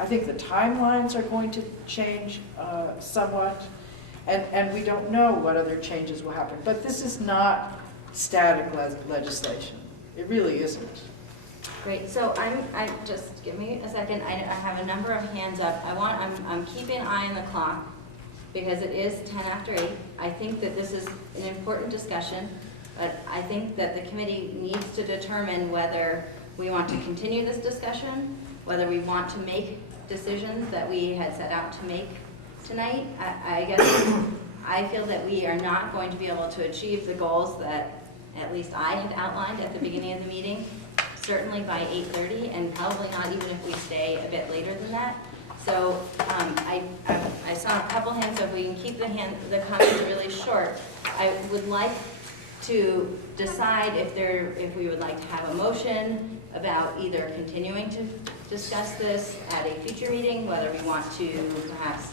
I think the timelines are going to change somewhat, and we don't know what other changes will happen. But this is not static legislation. It really isn't. Great, so I just, give me a second, I have a number of hands up. I'm keeping an eye on the clock because it is 10 after 8. I think that this is an important discussion, but I think that the committee needs to determine whether we want to continue this discussion, whether we want to make decisions that we had set out to make tonight. I guess I feel that we are not going to be able to achieve the goals that at least I had outlined at the beginning of the meeting, certainly by 8:30, and probably not even if we stay a bit later than that. So I saw a couple hands, so if we can keep the comments really short. I would like to decide if we would like to have a motion about either continuing to discuss this at a future meeting, whether we want to perhaps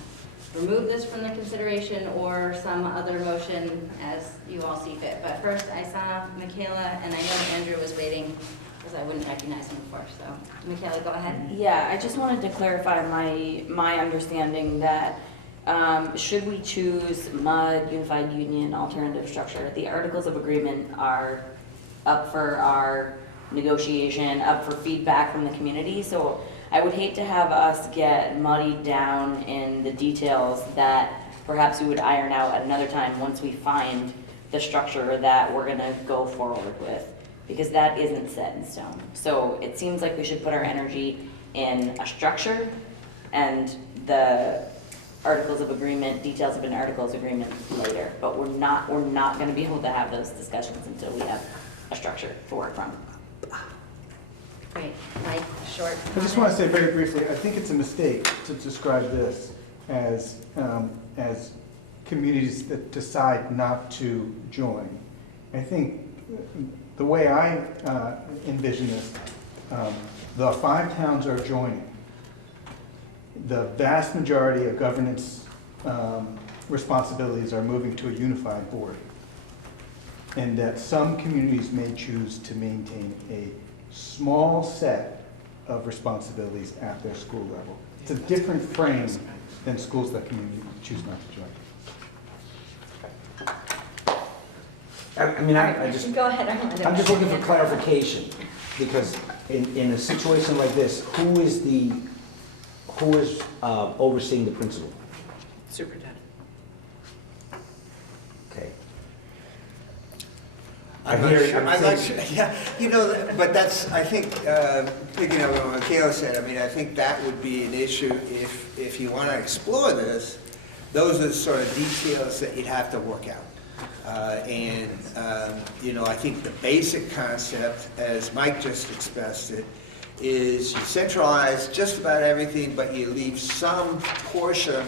remove this from the consideration or some other motion as you all see fit. But first I saw Michaela, and I know Andrew was waiting because I wouldn't recognize him before. So Michaela, go ahead. Yeah, I just wanted to clarify my understanding that should we choose MUD, Unified Union, alternative structure, the Articles of Agreement are up for our negotiation, up for feedback from the community. So I would hate to have us get muddied down in the details that perhaps we would iron out at another time once we find the structure that we're gonna go forward with, because that isn't set in stone. So it seems like we should put our energy in a structure and the Articles of Agreement, details of an Articles of Agreement later. But we're not gonna be able to have those discussions until we have a structure to work from. Great, Mike, short I just want to say very briefly, I think it's a mistake to describe this as communities that decide not to join. I think the way I envision this, the 5 towns are joining. The vast majority of governance responsibilities are moving to a unified board. And that some communities may choose to maintain a small set of responsibilities at their school level. It's a different frame than schools that choose not to join. I mean, I just, Go ahead. I'm just looking for clarification, because in a situation like this, who is overseeing the principal? Superintendent. Okay. I'm not sure, yeah, but that's, I think, picking up on what Michaela said, I mean, I think that would be an issue if you want to explore this. Those are the sort of details that you'd have to work out. I think the basic concept, as Mike just expressed it, is you centralize just about everything, but you leave some portion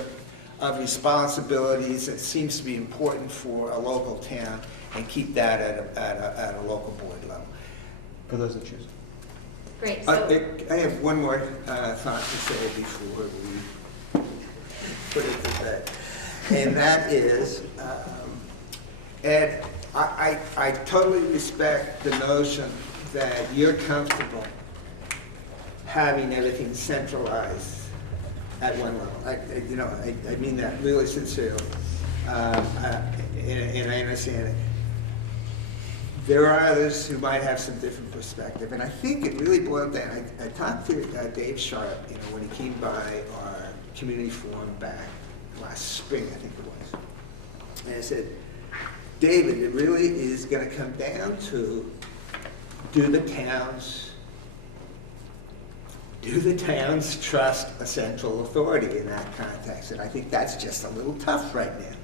of responsibilities that seems to be important for a local town, and keep that at a local board level. For those that choose. Great, so. I have one more thought to say before we put it to bed. And that is, Ed, I totally respect the notion that you're comfortable having everything centralized at one level. I mean that really sincerely. And I understand it. There are others who might have some different perspective, and I think it really boiled down. I talked to Dave Sharp, when he came by our community forum back last spring, I think it was, and I said, David, it really is going to come down to do the towns trust a central authority in that context? And I think that's just a little tough right now.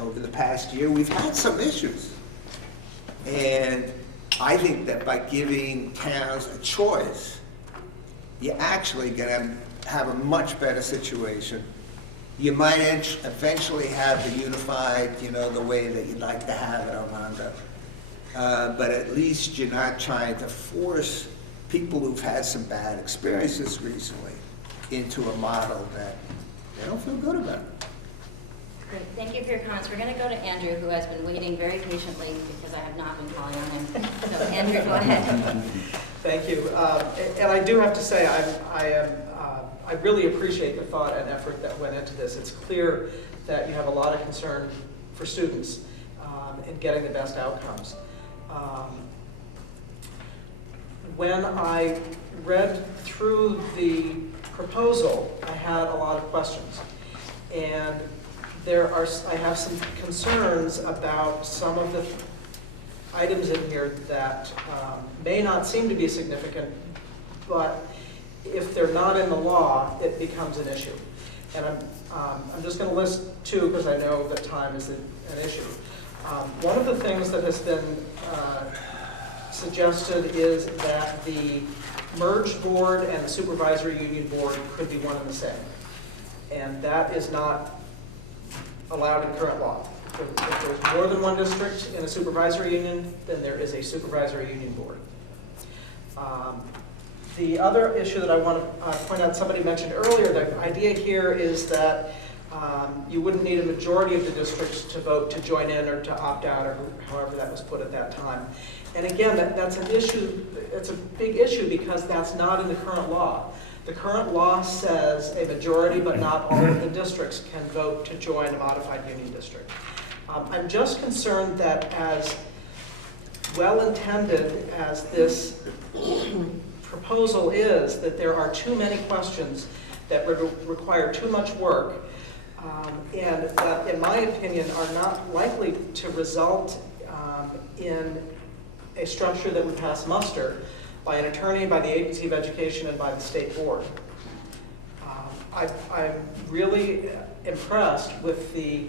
Over the past year, we've had some issues. And I think that by giving towns a choice, you're actually going to have a much better situation. You might eventually have the unified, the way that you'd like to have it, Armando. But at least you're not trying to force people who've had some bad experiences recently into a model that I don't feel good about it. Great, thank you for your comments. We're going to go to Andrew, who has been waiting very patiently because I have not been calling on him. So Andrew, go ahead. Thank you. And I do have to say, I really appreciate the thought and effort that went into this. It's clear that you have a lot of concern for students in getting the best outcomes. When I read through the proposal, I had a lot of questions. And I have some concerns about some of the items in here that may not seem to be significant, but if they're not in the law, it becomes an issue. And I'm just going to list two because I know that time is an issue. One of the things that has been suggested is that the merged board and the supervisory union board could be one and the same. And that is not allowed in current law. If there's more than one district in a supervisory union, then there is a supervisory union board. The other issue that I want to point out, somebody mentioned earlier, the idea here is that you wouldn't need a majority of the districts to vote to join in or to opt out, or however that was put at that time. And again, that's an issue, it's a big issue because that's not in the current law. The current law says a majority, but not all of the districts can vote to join a modified union district. I'm just concerned that as well-intended as this proposal is, that there are too many questions that would require too much work, and that, in my opinion, are not likely to result in a structure that would pass muster by an attorney, by the Agency of Education, and by the state board. I'm really impressed with the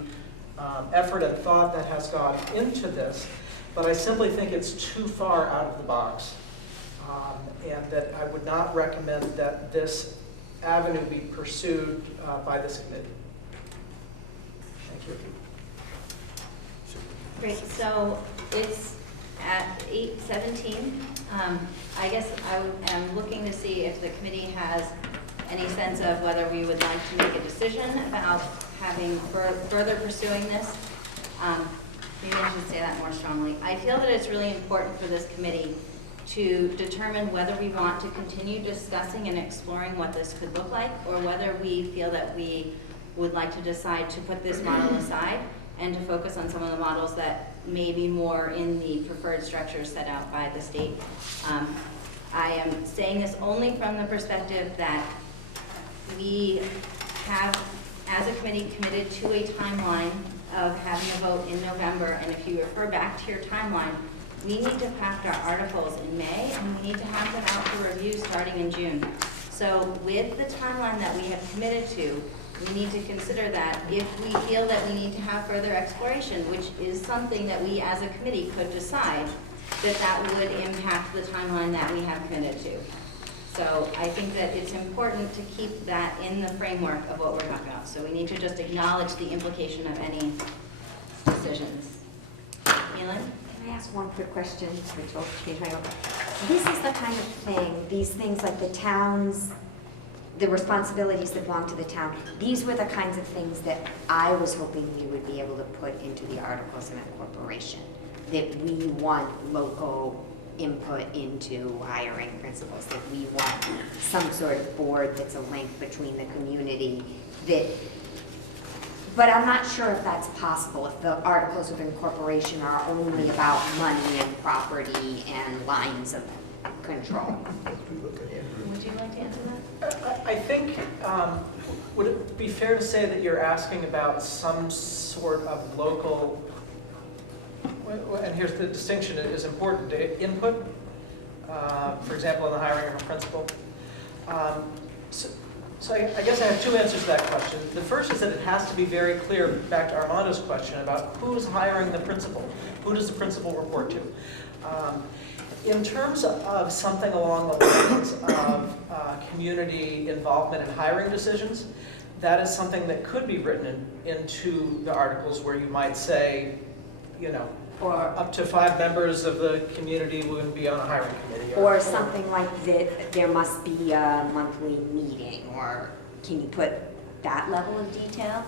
effort and thought that has gone into this, but I simply think it's too far out of the box, and that I would not recommend that this avenue be pursued by this committee. Thank you. Great, so it's at 8:17. I guess I am looking to see if the committee has any sense of whether we would like to make a decision about having further pursuing this. Maybe I should say that more strongly. I feel that it's really important for this committee to determine whether we want to continue discussing and exploring what this could look like, or whether we feel that we would like to decide to put this model aside and to focus on some of the models that may be more in the preferred structure set out by the state. I am saying this only from the perspective that we have, as a committee, committed to a timeline of having a vote in November, and if you refer back to your timeline, we need to craft our articles in May, and we need to have them out for review starting in June. So with the timeline that we have committed to, we need to consider that if we feel that we need to have further exploration, which is something that we as a committee could decide, that would impact the timeline that we have committed to. So I think that it's important to keep that in the framework of what we're talking about. So we need to just acknowledge the implication of any decisions. Elin? Can I ask one quick question? This is the kind of thing, these things like the towns, the responsibilities that belong to the town, these were the kinds of things that I was hoping we would be able to put into the Articles of Incorporation, that we want local input into hiring principals, that we want some sort of board that's a link between the community, that, but I'm not sure if that's possible, if the Articles of Incorporation are only about money and property and lines of control. Would you like to answer that? I think, would it be fair to say that you're asking about some sort of local, and here's the distinction, it is important, input, for example, in the hiring of a principal? So I guess I have two answers to that question. The first is that it has to be very clear, back to Armando's question, about who's hiring the principal. Who does the principal report to? In terms of something along the lines of community involvement in hiring decisions, that is something that could be written into the articles, where you might say, you know, or up to 5 members of the community would be on a hiring committee. Or something like that, there must be a monthly meeting, or can you put that level of detail.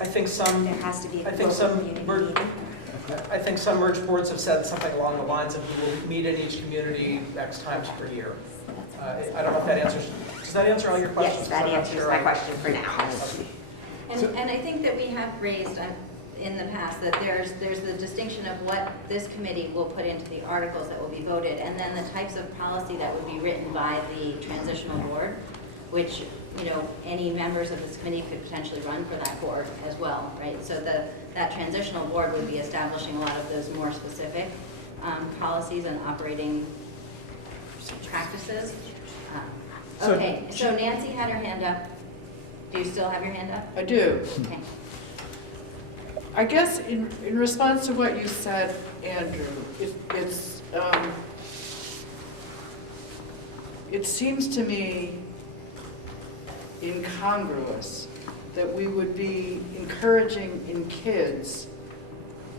I think some, There has to be a I think global some community mer- meeting. I think some merged boards have said something along the lines of we will meet in each community X times per year. I don't know if that answers, does that answer all your questions? Yes, that I'm not answers sure my I- question for now. And I think that we have raised in the past that there's the distinction of what this committee will put into the articles that will be voted, and then the types of policy that would be written by the transitional board, which, you know, any members of this committee could potentially run for that board as well, right? So that transitional board would be establishing a lot of those more specific policies and operating practices. Okay, so Nancy had her hand up. Do you still have your hand up? I do. Okay. I guess in response to what you said, Andrew, it seems to me incongruous that we would be encouraging in kids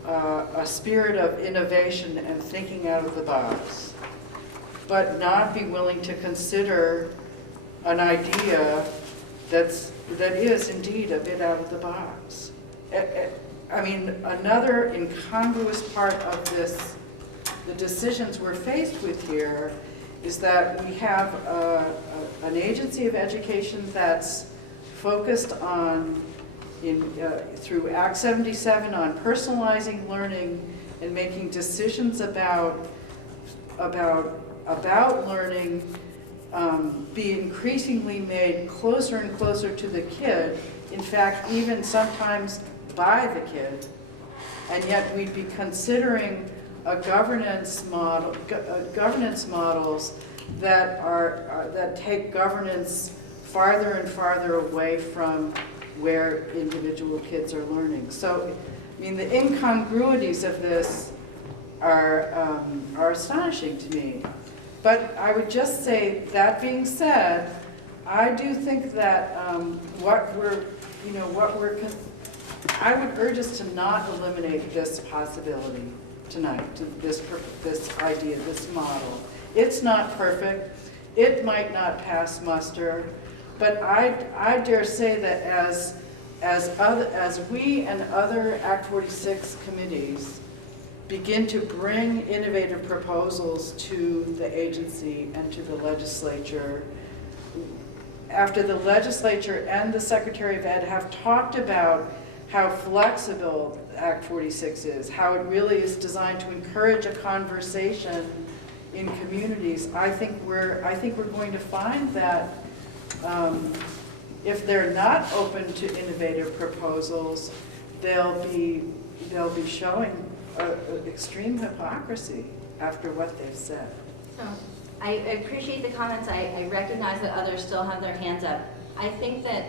a spirit of innovation and thinking out of the box, but not be willing to consider an idea that is indeed a bit out of the box. I mean, another incongruous part of this, the decisions we're faced with here, is that we have an agency of education that's focused on, through Act 77, on personalizing learning and making decisions about learning be increasingly made closer and closer to the kid, in fact, even sometimes by the kid, and yet we'd be considering a governance models that take governance farther and farther away from where individual kids are learning. So, I mean, the incongruities of this are astonishing to me. But I would just say, that being said, I do think that I would urge us to not eliminate this possibility tonight, to this idea, this model. It's not perfect. It might not pass muster, but I dare say that as we and other Act 46 committees begin to bring innovative proposals to the agency and to the legislature, after the legislature and the Secretary of Ed have talked about how flexible Act 46 is, how it really is designed to encourage a conversation in communities, I think we're going to find that if they're not open to innovative proposals, they'll be showing extreme hypocrisy after what they've said. So I appreciate the comments. I recognize that others still have their hands up. I think that,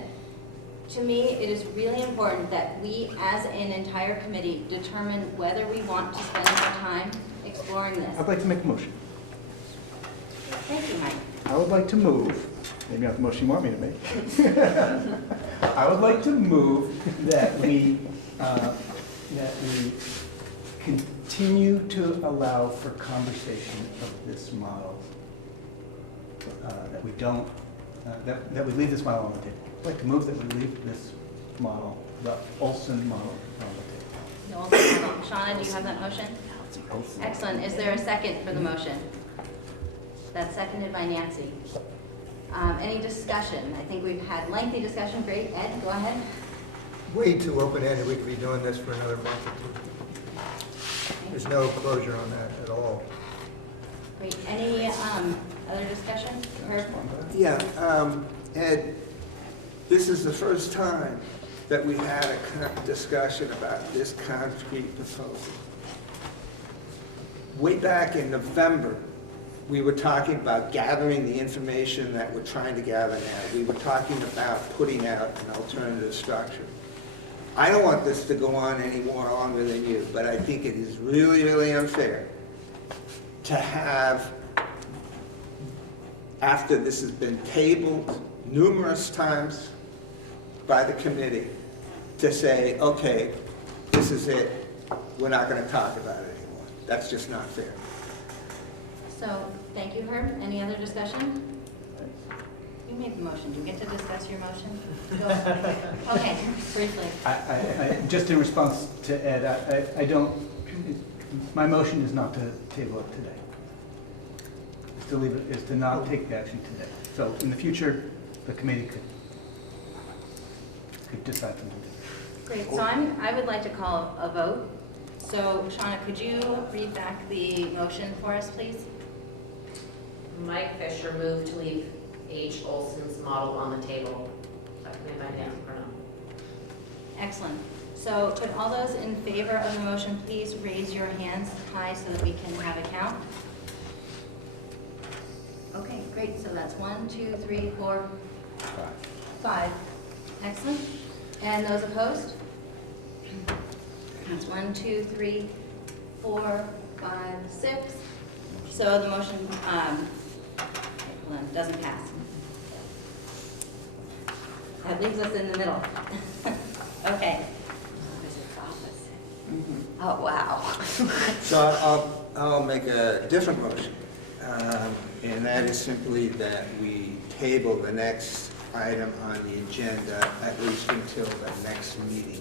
to me, it is really important that we, as an entire committee, determine whether we want to spend our time exploring this. I'd like to make a motion. Thank you, Mike. I would like to move, maybe not the motion you want me to make. I would like to move that we continue to allow for conversation of this model, that we don't, that we leave this model on the table. I'd like to move that we leave this model, the Olson model, on the table. The Olson model. Shauna, do you have that motion? Excellent. Is there a second for the motion? That's seconded by Nancy. Any discussion? I think we've had lengthy discussion. Great. Ed, go ahead. Way too open-ended. We could be doing this for another month or two. There's no closure on that at all. Great. Any other discussion? Herb? Yeah, Ed, this is the first time that we had a discussion about this concrete proposal. Way back in November, we were talking about gathering the information that we're trying to gather now. We were talking about putting out an alternative structure. I don't want this to go on any more longer than you, but I think it is really, really unfair to have, after this has been tabled numerous times by the committee, to say, okay, this is it, we're not going to talk about it anymore. That's just not fair. So, thank you, Herb. Any other discussion? You made the motion. Do you get to discuss your motion? Go. Okay, briefly. Just in response to Ed, I don't, my motion is not to table it today. Is to leave it, is to not take the action today. So in the future, the committee could decide something. Great, so I would like to call a vote. So Shauna, could you read back the motion for us, please? Mike Fisher moved to leave H. Olson's model on the table. Seconded by Nancy Bruno. Excellent. So could all those in favor of the motion please raise your hands high so that we can have a count? Okay, great. So that's 1, 2, 3, 4, 5. Excellent. And those opposed? That's 1, 2, 3, 4, 5, 6. So the motion doesn't pass. That leaves us in the middle. Okay. Oh, wow. So I'll make a different motion, and that is simply that we table the next item on the agenda at least until the next meeting.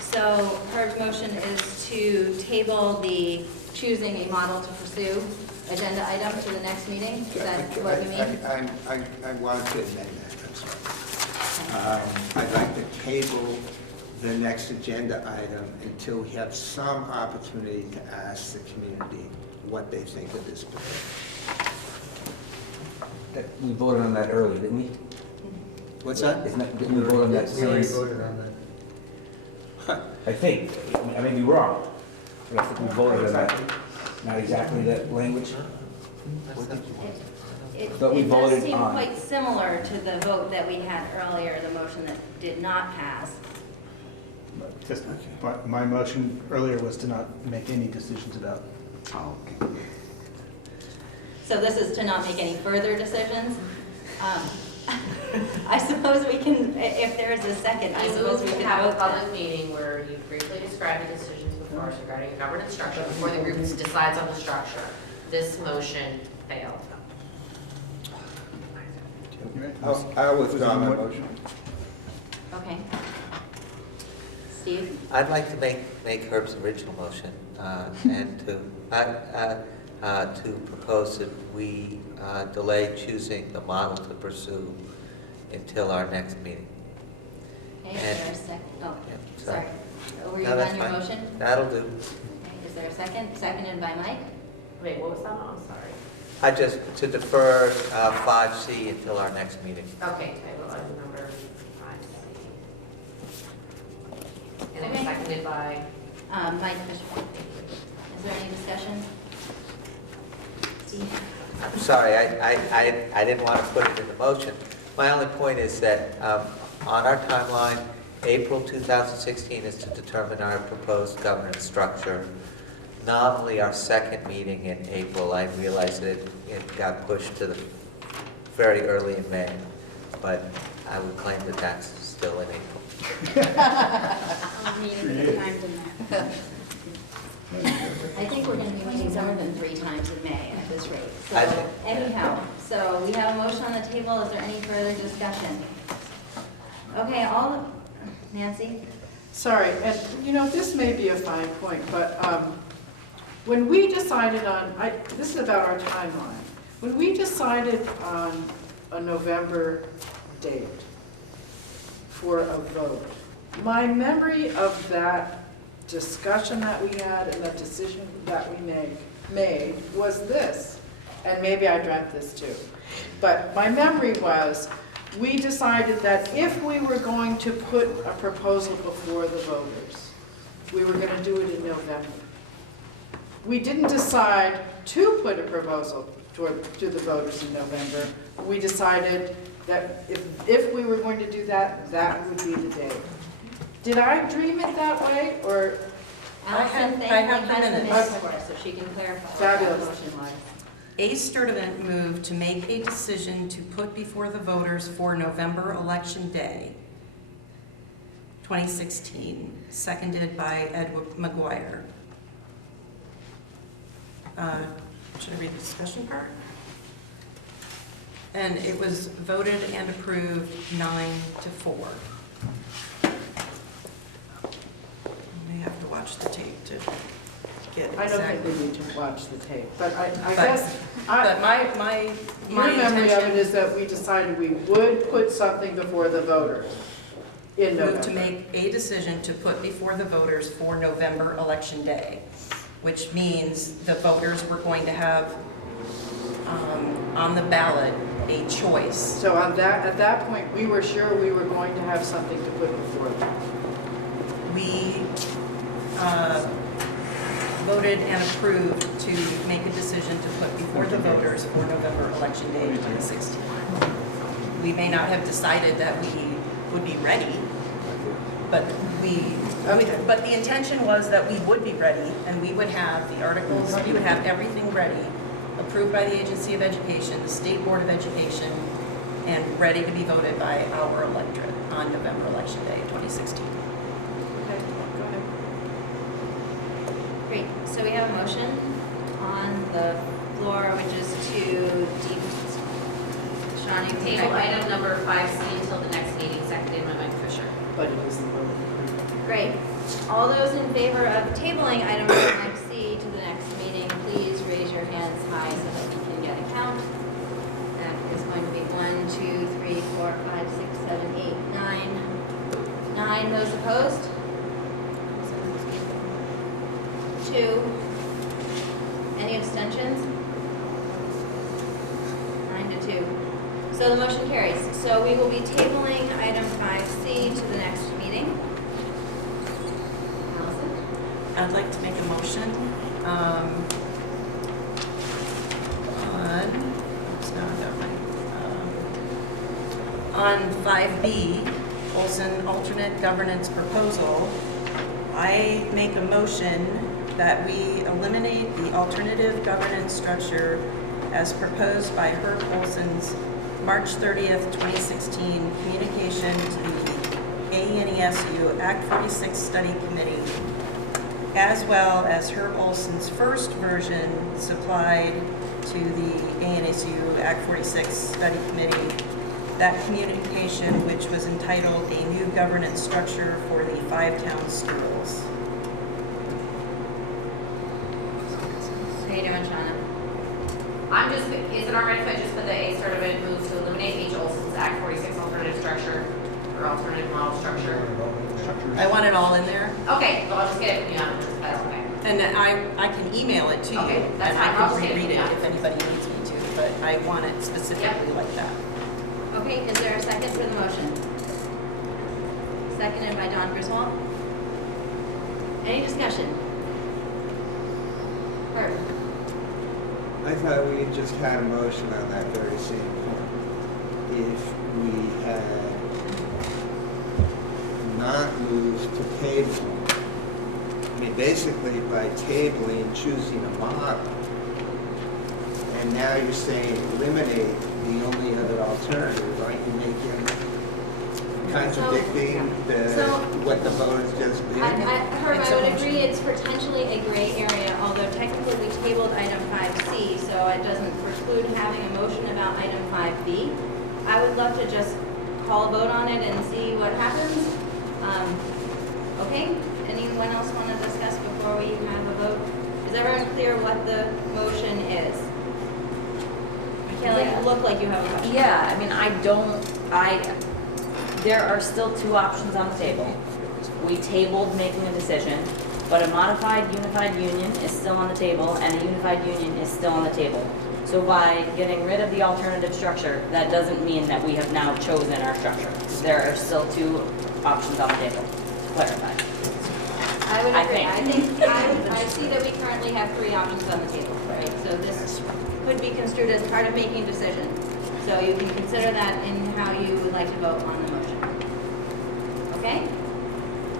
So her motion is to table the choosing a model to pursue agenda item to the next meeting? Is that what you mean? I want to amend that, I'm sorry. I'd like to table the next agenda item until we have some opportunity to ask the community what they think of this bill. We voted on that earlier, didn't we? What's that? Didn't we vote on that? We already voted on that. I think, I may be wrong, but I think we voted on that. Not exactly that language? It But we does voted seem on- quite similar to the vote that we had earlier, the motion that did not pass. Just, my motion earlier was to not make any decisions about. Oh, okay. So this is to not make any further decisions. I suppose we can, if there is a second, I I suppose move we to can have a vote that. public meeting where you briefly describe the decisions before us regarding a governance structure before the group decides on the structure. This motion failed. I'll withdraw my motion. Okay. Steve? I'd like to make Herb's original motion and to propose that we delay choosing the model to pursue until our next meeting. Okay, is there a second? Oh, Yeah, sorry. Were you No, that's done your fine. motion? That'll do. Okay, is there a second? Seconded by Mike? Wait, what was that? I'm sorry. I just, to defer 5C until our next meeting. Okay, table item number 5C. And it was Okay. seconded by, Mike Fisher. Is there any discussion? Steve? I'm sorry, I didn't want to put it in the motion. My only point is that on our timeline, April 2016 is to determine our proposed governance structure. Nominally, our second meeting in April, I realized that it got pushed to the very early in May, but I would claim that that's still in April. I think we're going to be meeting more than 3 times in May at this rate. I So think- anyhow, so we have a motion on the table. Is there any further discussion? Okay, Nancy? Sorry, and you know, this may be a fine point, but when we decided on, this is about our timeline. When we decided on a November date for a vote, my memory of that discussion that we had and the decision that we made was this, and maybe I dreamt this too. But my memory was, we decided that if we were going to put a proposal before the voters, we were going to do it in November. We didn't decide to put a proposal to the voters in November. We decided that if we were going to do that, that would be the day. Did I dream it that way, or? Allison, I have thankfully, the has the minutes. minutes for us, so she can clarify what that Fabulous. motion was. A. Sturdivant moved to make a decision to put before the voters for November Election Day, 2016, seconded by Ed McGuire. should I read the discussion part? And it was voted and approved 9-4. We have to watch the tape to get I don't think exactly. we need to watch the tape, but I But- guess, But my my memory of it intention is that we decided we would put something before the voters in moved to November. make a decision to put before the voters for November Election Day, which means the voters were going to have on the ballot a choice. So on that, at that point, we were sure we were going to have something to put before them. We voted and approved to make a decision to put before the voters for November Election Day 2016. We may not have decided that we would be ready, but but the intention was that we would be ready, and we would have the articles, we would have everything ready, approved by the Agency of Education, the State Board of Education, and ready to be voted by our electorate on November Election Day 2016. Okay, go ahead. Great, so we have a motion on the floor, which is to Sean, you can Table item number 5C until the next meeting, seconded by Mike Fisher. But it is the vote. Great. All those in favor of tabling item 5C to the next meeting, please raise your hands high so that we can get a count. That is going to be 1, 2, 3, 4, 5, 6, 7, 8, 9. 9. Those opposed? 2. Any abstentions? 9 to 2. So the motion carries. So we will be tabling item 5C to the next meeting. Allison? I'd like to make a motion on 5B, Olson alternate governance proposal. I make a motion that we eliminate the alternative governance structure as proposed by Herb Olson's March 30th, 2016 communication to the ANESU Act 46 Study Committee, as well as Herb Olson's first version supplied to the ANSU Act 46 Study Committee, that communication which was entitled A New Governance Structure for the 5-Town Schools. How you doing, Shauna? Is it all right if I just put the A sort of it moves to eliminate H. Olson's Act 46 alternative structure or alternative model structure? I want it all in there, Okay, well, I'll just get it from you on this, that's okay. and I can email it to you, Okay, and that's I fine. I'll can just get it reread it from you. if anybody needs me to, but I want it specifically like that. Okay, is there a second for the motion? Seconded by Don Griswold. Any discussion? Herb? I thought we had just had a motion on that very same point. If we had not moved to table, I mean, basically by tabling, choosing a model, and now you're saying eliminate the only other alternative, aren't you making, contradicting what the voters just did? Herb, It's I a would motion. agree it's potentially a gray area, although technically we tabled item 5C, so it doesn't preclude having a motion about item 5B. I would love to just call a vote on it and see what happens. Okay, anyone else want to discuss before we have a vote? Is everyone clear what the motion is? Michaela, you look like you have a question. Yeah, I mean, there are still two options on the table. We tabled making a decision, but a modified unified union is still on the table, and a unified union is still on the table. So by getting rid of the alternative structure, that doesn't mean that we have now chosen our structure. There are still two options on the table, to clarify. I would I agree. think. I see that we currently have 3 options on the table, right? So this could be construed as part of making a decision. So you can consider that in how you would like to vote on the motion. Okay?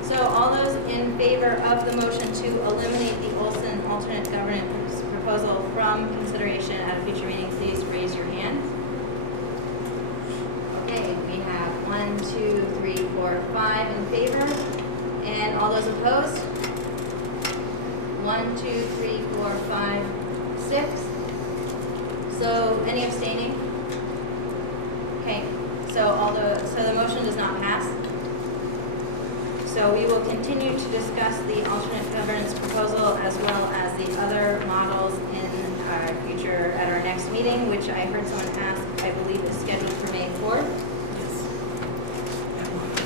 So all those in favor of the motion to eliminate the Olson alternate governance proposal from consideration at a future meeting, please raise your hand. Okay, we have 1, 2, 3, 4, 5 in favor. And all those opposed? 1, 2, 3, 4, 5, 6. So any abstaining? Okay, so the motion does not pass. So we will continue to discuss the alternate governance proposal as well as the other models in our future at our next meeting, which I heard someone ask, I believe is scheduled for May 4th.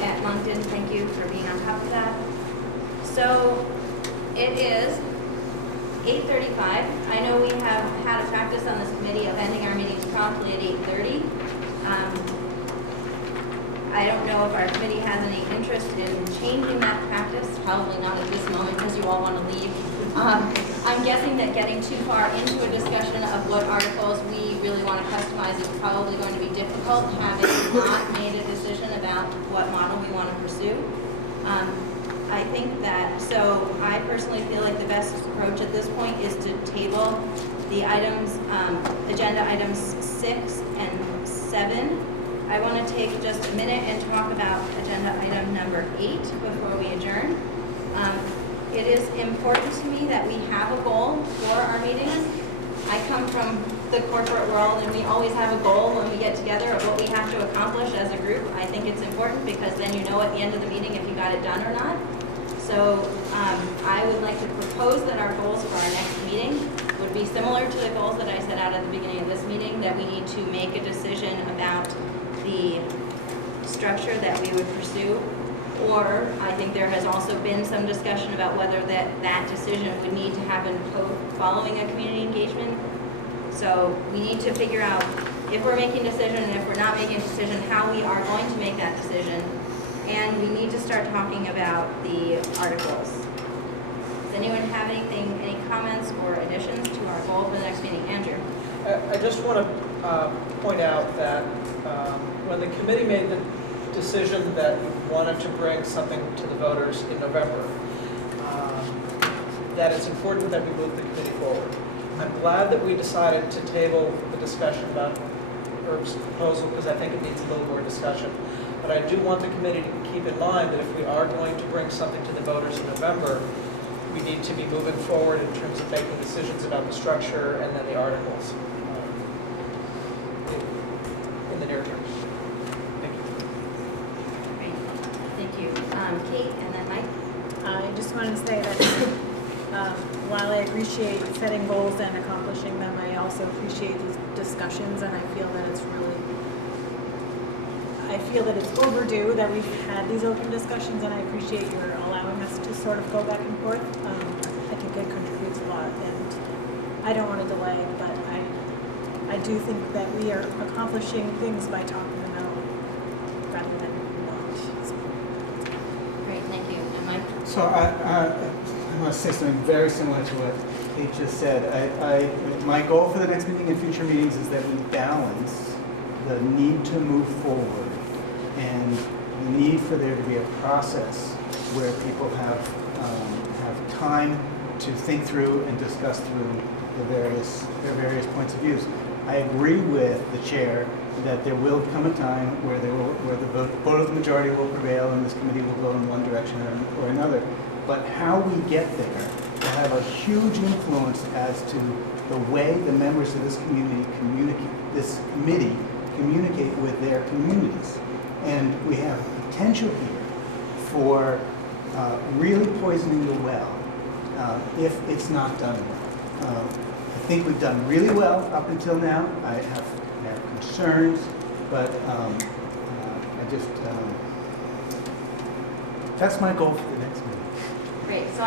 At Moncton. Thank you for being on top of that. So it is 8:35. I know we have had a practice on this committee of ending our meetings promptly at 8:30. I don't know if our committee has any interest in changing that practice. Probably not at this moment because you all want to leave. I'm guessing that getting too far into a discussion of what articles we really want to customize is probably going to be difficult, having not made a decision about what model we want to pursue. I think that, so I personally feel like the best approach at this point is to table the items, agenda items 6 and 7. I want to take just a minute and talk about agenda item number 8 before we adjourn. It is important to me that we have a goal for our meetings. I come from the corporate world and we always have a goal when we get together of what we have to accomplish as a group. I think it's important because then you know at the end of the meeting if you got it done or not. So I would like to propose that our goals for our next meeting would be similar to the goals that I set out at the beginning of this meeting, that we need to make a decision about the structure that we would pursue. Or I think there has also been some discussion about whether that decision would need to happen following a community engagement. So we need to figure out if we're making a decision and if we're not making a decision, how we are going to make that decision. And we need to start talking about the articles. Does anyone have any comments or additions to our goal for the next meeting? Andrew? I just want to point out that when the committee made the decision that we wanted to bring something to the voters in November, that it's important that we move the committee forward. I'm glad that we decided to table the discussion about Herb's proposal because I think it needs a little more discussion. But I do want the committee to keep in mind that if we are going to bring something to the voters in November, we need to be moving forward in terms of making decisions about the structure and then the articles in the near term. Thank you. Great. Thank you. Kate and then Mike? I just wanted to say that while I appreciate setting goals and accomplishing them, I also appreciate these discussions, and I feel that it's overdue that we've had these open discussions, and I appreciate your allowing us to sort of go back and forth. I think it contributes a lot, and I don't want to delay, but I do think that we are accomplishing things by talking them out rather than not. So. Great, thank you. And Mike? So I want to say something very similar to what Kate just said. My goal for the next meeting and future meetings is that we balance the need to move forward and the need for there to be a process where people have time to think through and discuss through their various points of views. I agree with the chair that there will come a time where the vote of the majority will prevail and this committee will go in one direction or another. But how we get there will have a huge influence as to the way the members of this committee communicate with their communities. And we have potential here for really poisoning the well if it's not done well. I think we've done really well up until now. I have concerns, but that's my goal for the next meeting. Great, so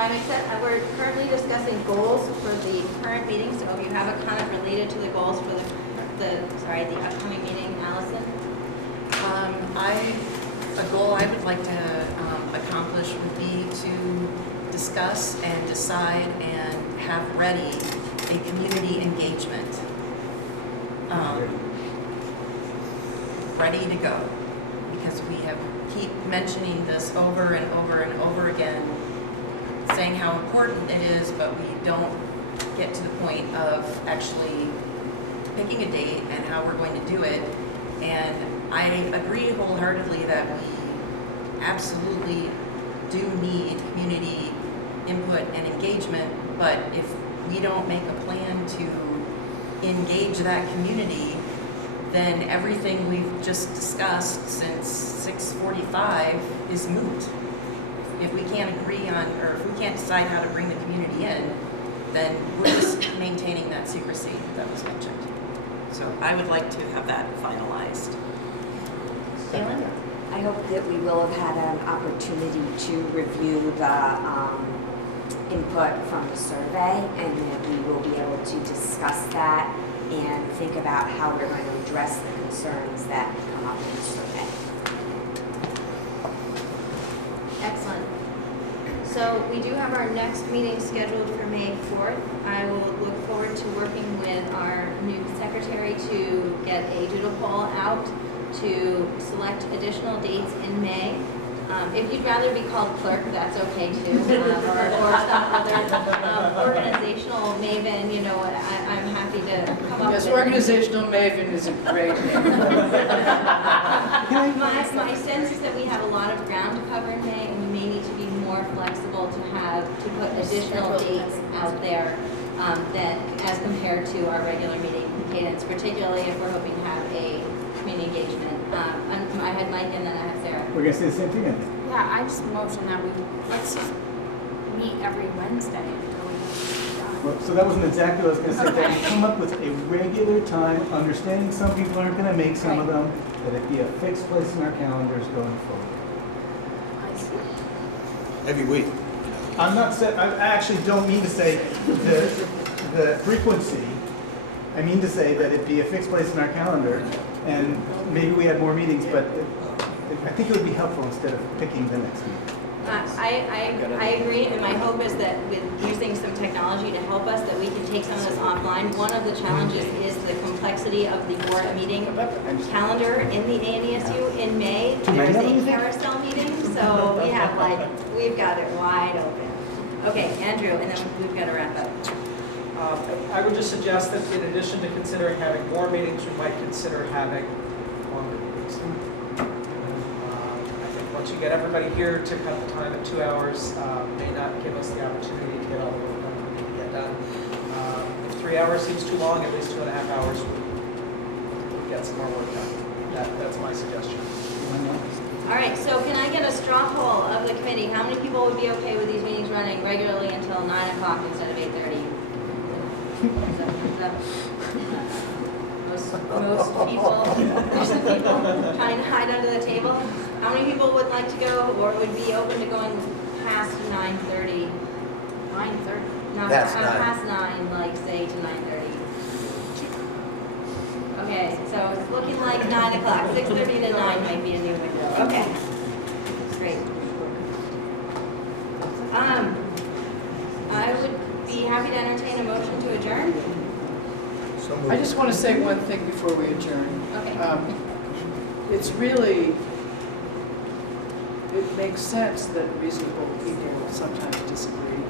we're currently discussing goals for the current meeting, so if you have a comment related to the goals for the upcoming meeting, Allison? A goal I would like to accomplish would be to discuss and decide and have ready a community engagement. Ready to go, because we keep mentioning this over and over and over again, saying how important it is, but we don't get to the point of actually picking a date and how we're going to do it. And I agree wholeheartedly that we absolutely do need community input and engagement, but if we don't make a plan to engage that community, then everything we've just discussed since 6:45 is moot. If we can't agree on, or if we can't decide how to bring the community in, then we're just maintaining that secrecy that was mentioned. So I would like to have that finalized. Galen? I hope that we will have had an opportunity to review the input from the survey, and that we will be able to discuss that and think about how we're going to address the concerns that come up in the survey. Excellent. So we do have our next meeting scheduled for May 4th. I will look forward to working with our new secretary to get a doodle poll out to select additional dates in May. If you'd rather be called clerk, that's okay too, or some other organizational maven, you know, I'm happy to come up with. Yes, organizational maven is a great name. My sense is that we have a lot of ground to cover in May, and we may need to be more flexible to put additional dates out there than as compared to our regular meeting cadence, particularly if we're hoping to have a community engagement. I had Mike and then I had Sarah. We're gonna say the same thing then. Yeah, I just motion that let's just meet every Wednesday until we done. Well, so that wasn't exactly what I was gonna say, that we come up with a regular time, understanding some people aren't gonna make some of them, that it be a fixed place in our calendars going forward. I see. Every week. I'm not I actually don't mean to say the frequency. I mean to say that it be a fixed place in our calendar, and maybe we had more meetings, but I think it would be helpful instead of picking the next meeting. I agree, and my hope is that with using some technology to help us, that we can take some of this offline. One of the challenges is the complexity of the board meeting calendar in the ANESU in May. There's a carousel meeting, so we've got it wide open. Okay, Andrew, and then we've got to wrap up. I would just suggest that in addition to considering having more meetings, we might consider having longer meetings. I think once you get everybody here to cut the time at 2 hours, may not give us the opportunity to get all the work done we need to get done. If 3 hours seems too long, at least 2.5 hours would get some more work done. That's my suggestion. All right, so can I get a straw poll of the committee? How many people would be okay with these meetings running regularly until 9 o'clock instead of 8:30? Most people, there's some people trying to hide under the table. How many people would like to go or would be open to going past 9:30? 9:30. Past 9, like say to 9:30. Okay, so it's looking like 9 o'clock. 6:30 to 9 might be a new window. Okay, great. I would be happy to entertain a motion to adjourn. So moved. I just want to say one thing before we adjourn. Okay. It's really, it makes sense that reasonable people sometimes disagree.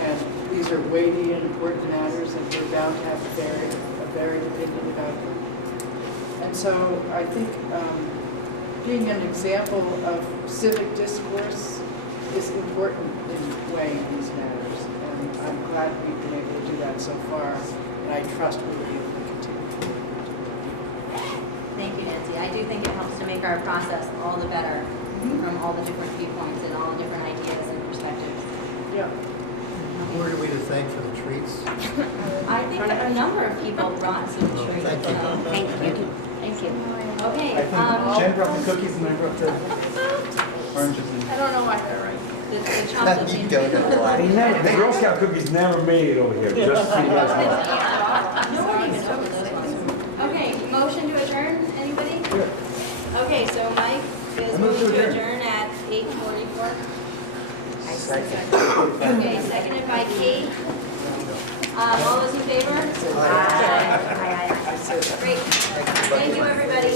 And these are weighty and important matters, and we're bound to have a varied opinion about them. And so I think being an example of civic discourse is important in weighing these matters. And I'm glad we've been able to do that so far, and I trust we'll be able to continue. Thank you, Nancy. I do think it helps to make our process all the better from all the different viewpoints and all the different ideas and perspectives. Yeah. Who are we to thank for the treats? I think that a number of people brought some treats. Thank you. Thank you. Thank you. Okay. I think Jen brought the cookies and I brought the oranges. I don't know why they're right. The chocolate You seems don't know why. The Girl Scout cookies never made it over here, just so you guys know. Okay, motion to adjourn, anybody? Okay, so Mike is moving to adjourn at 8:44. Okay, seconded by Kate. All those in favor? Aye. Great. Thank you, everybody.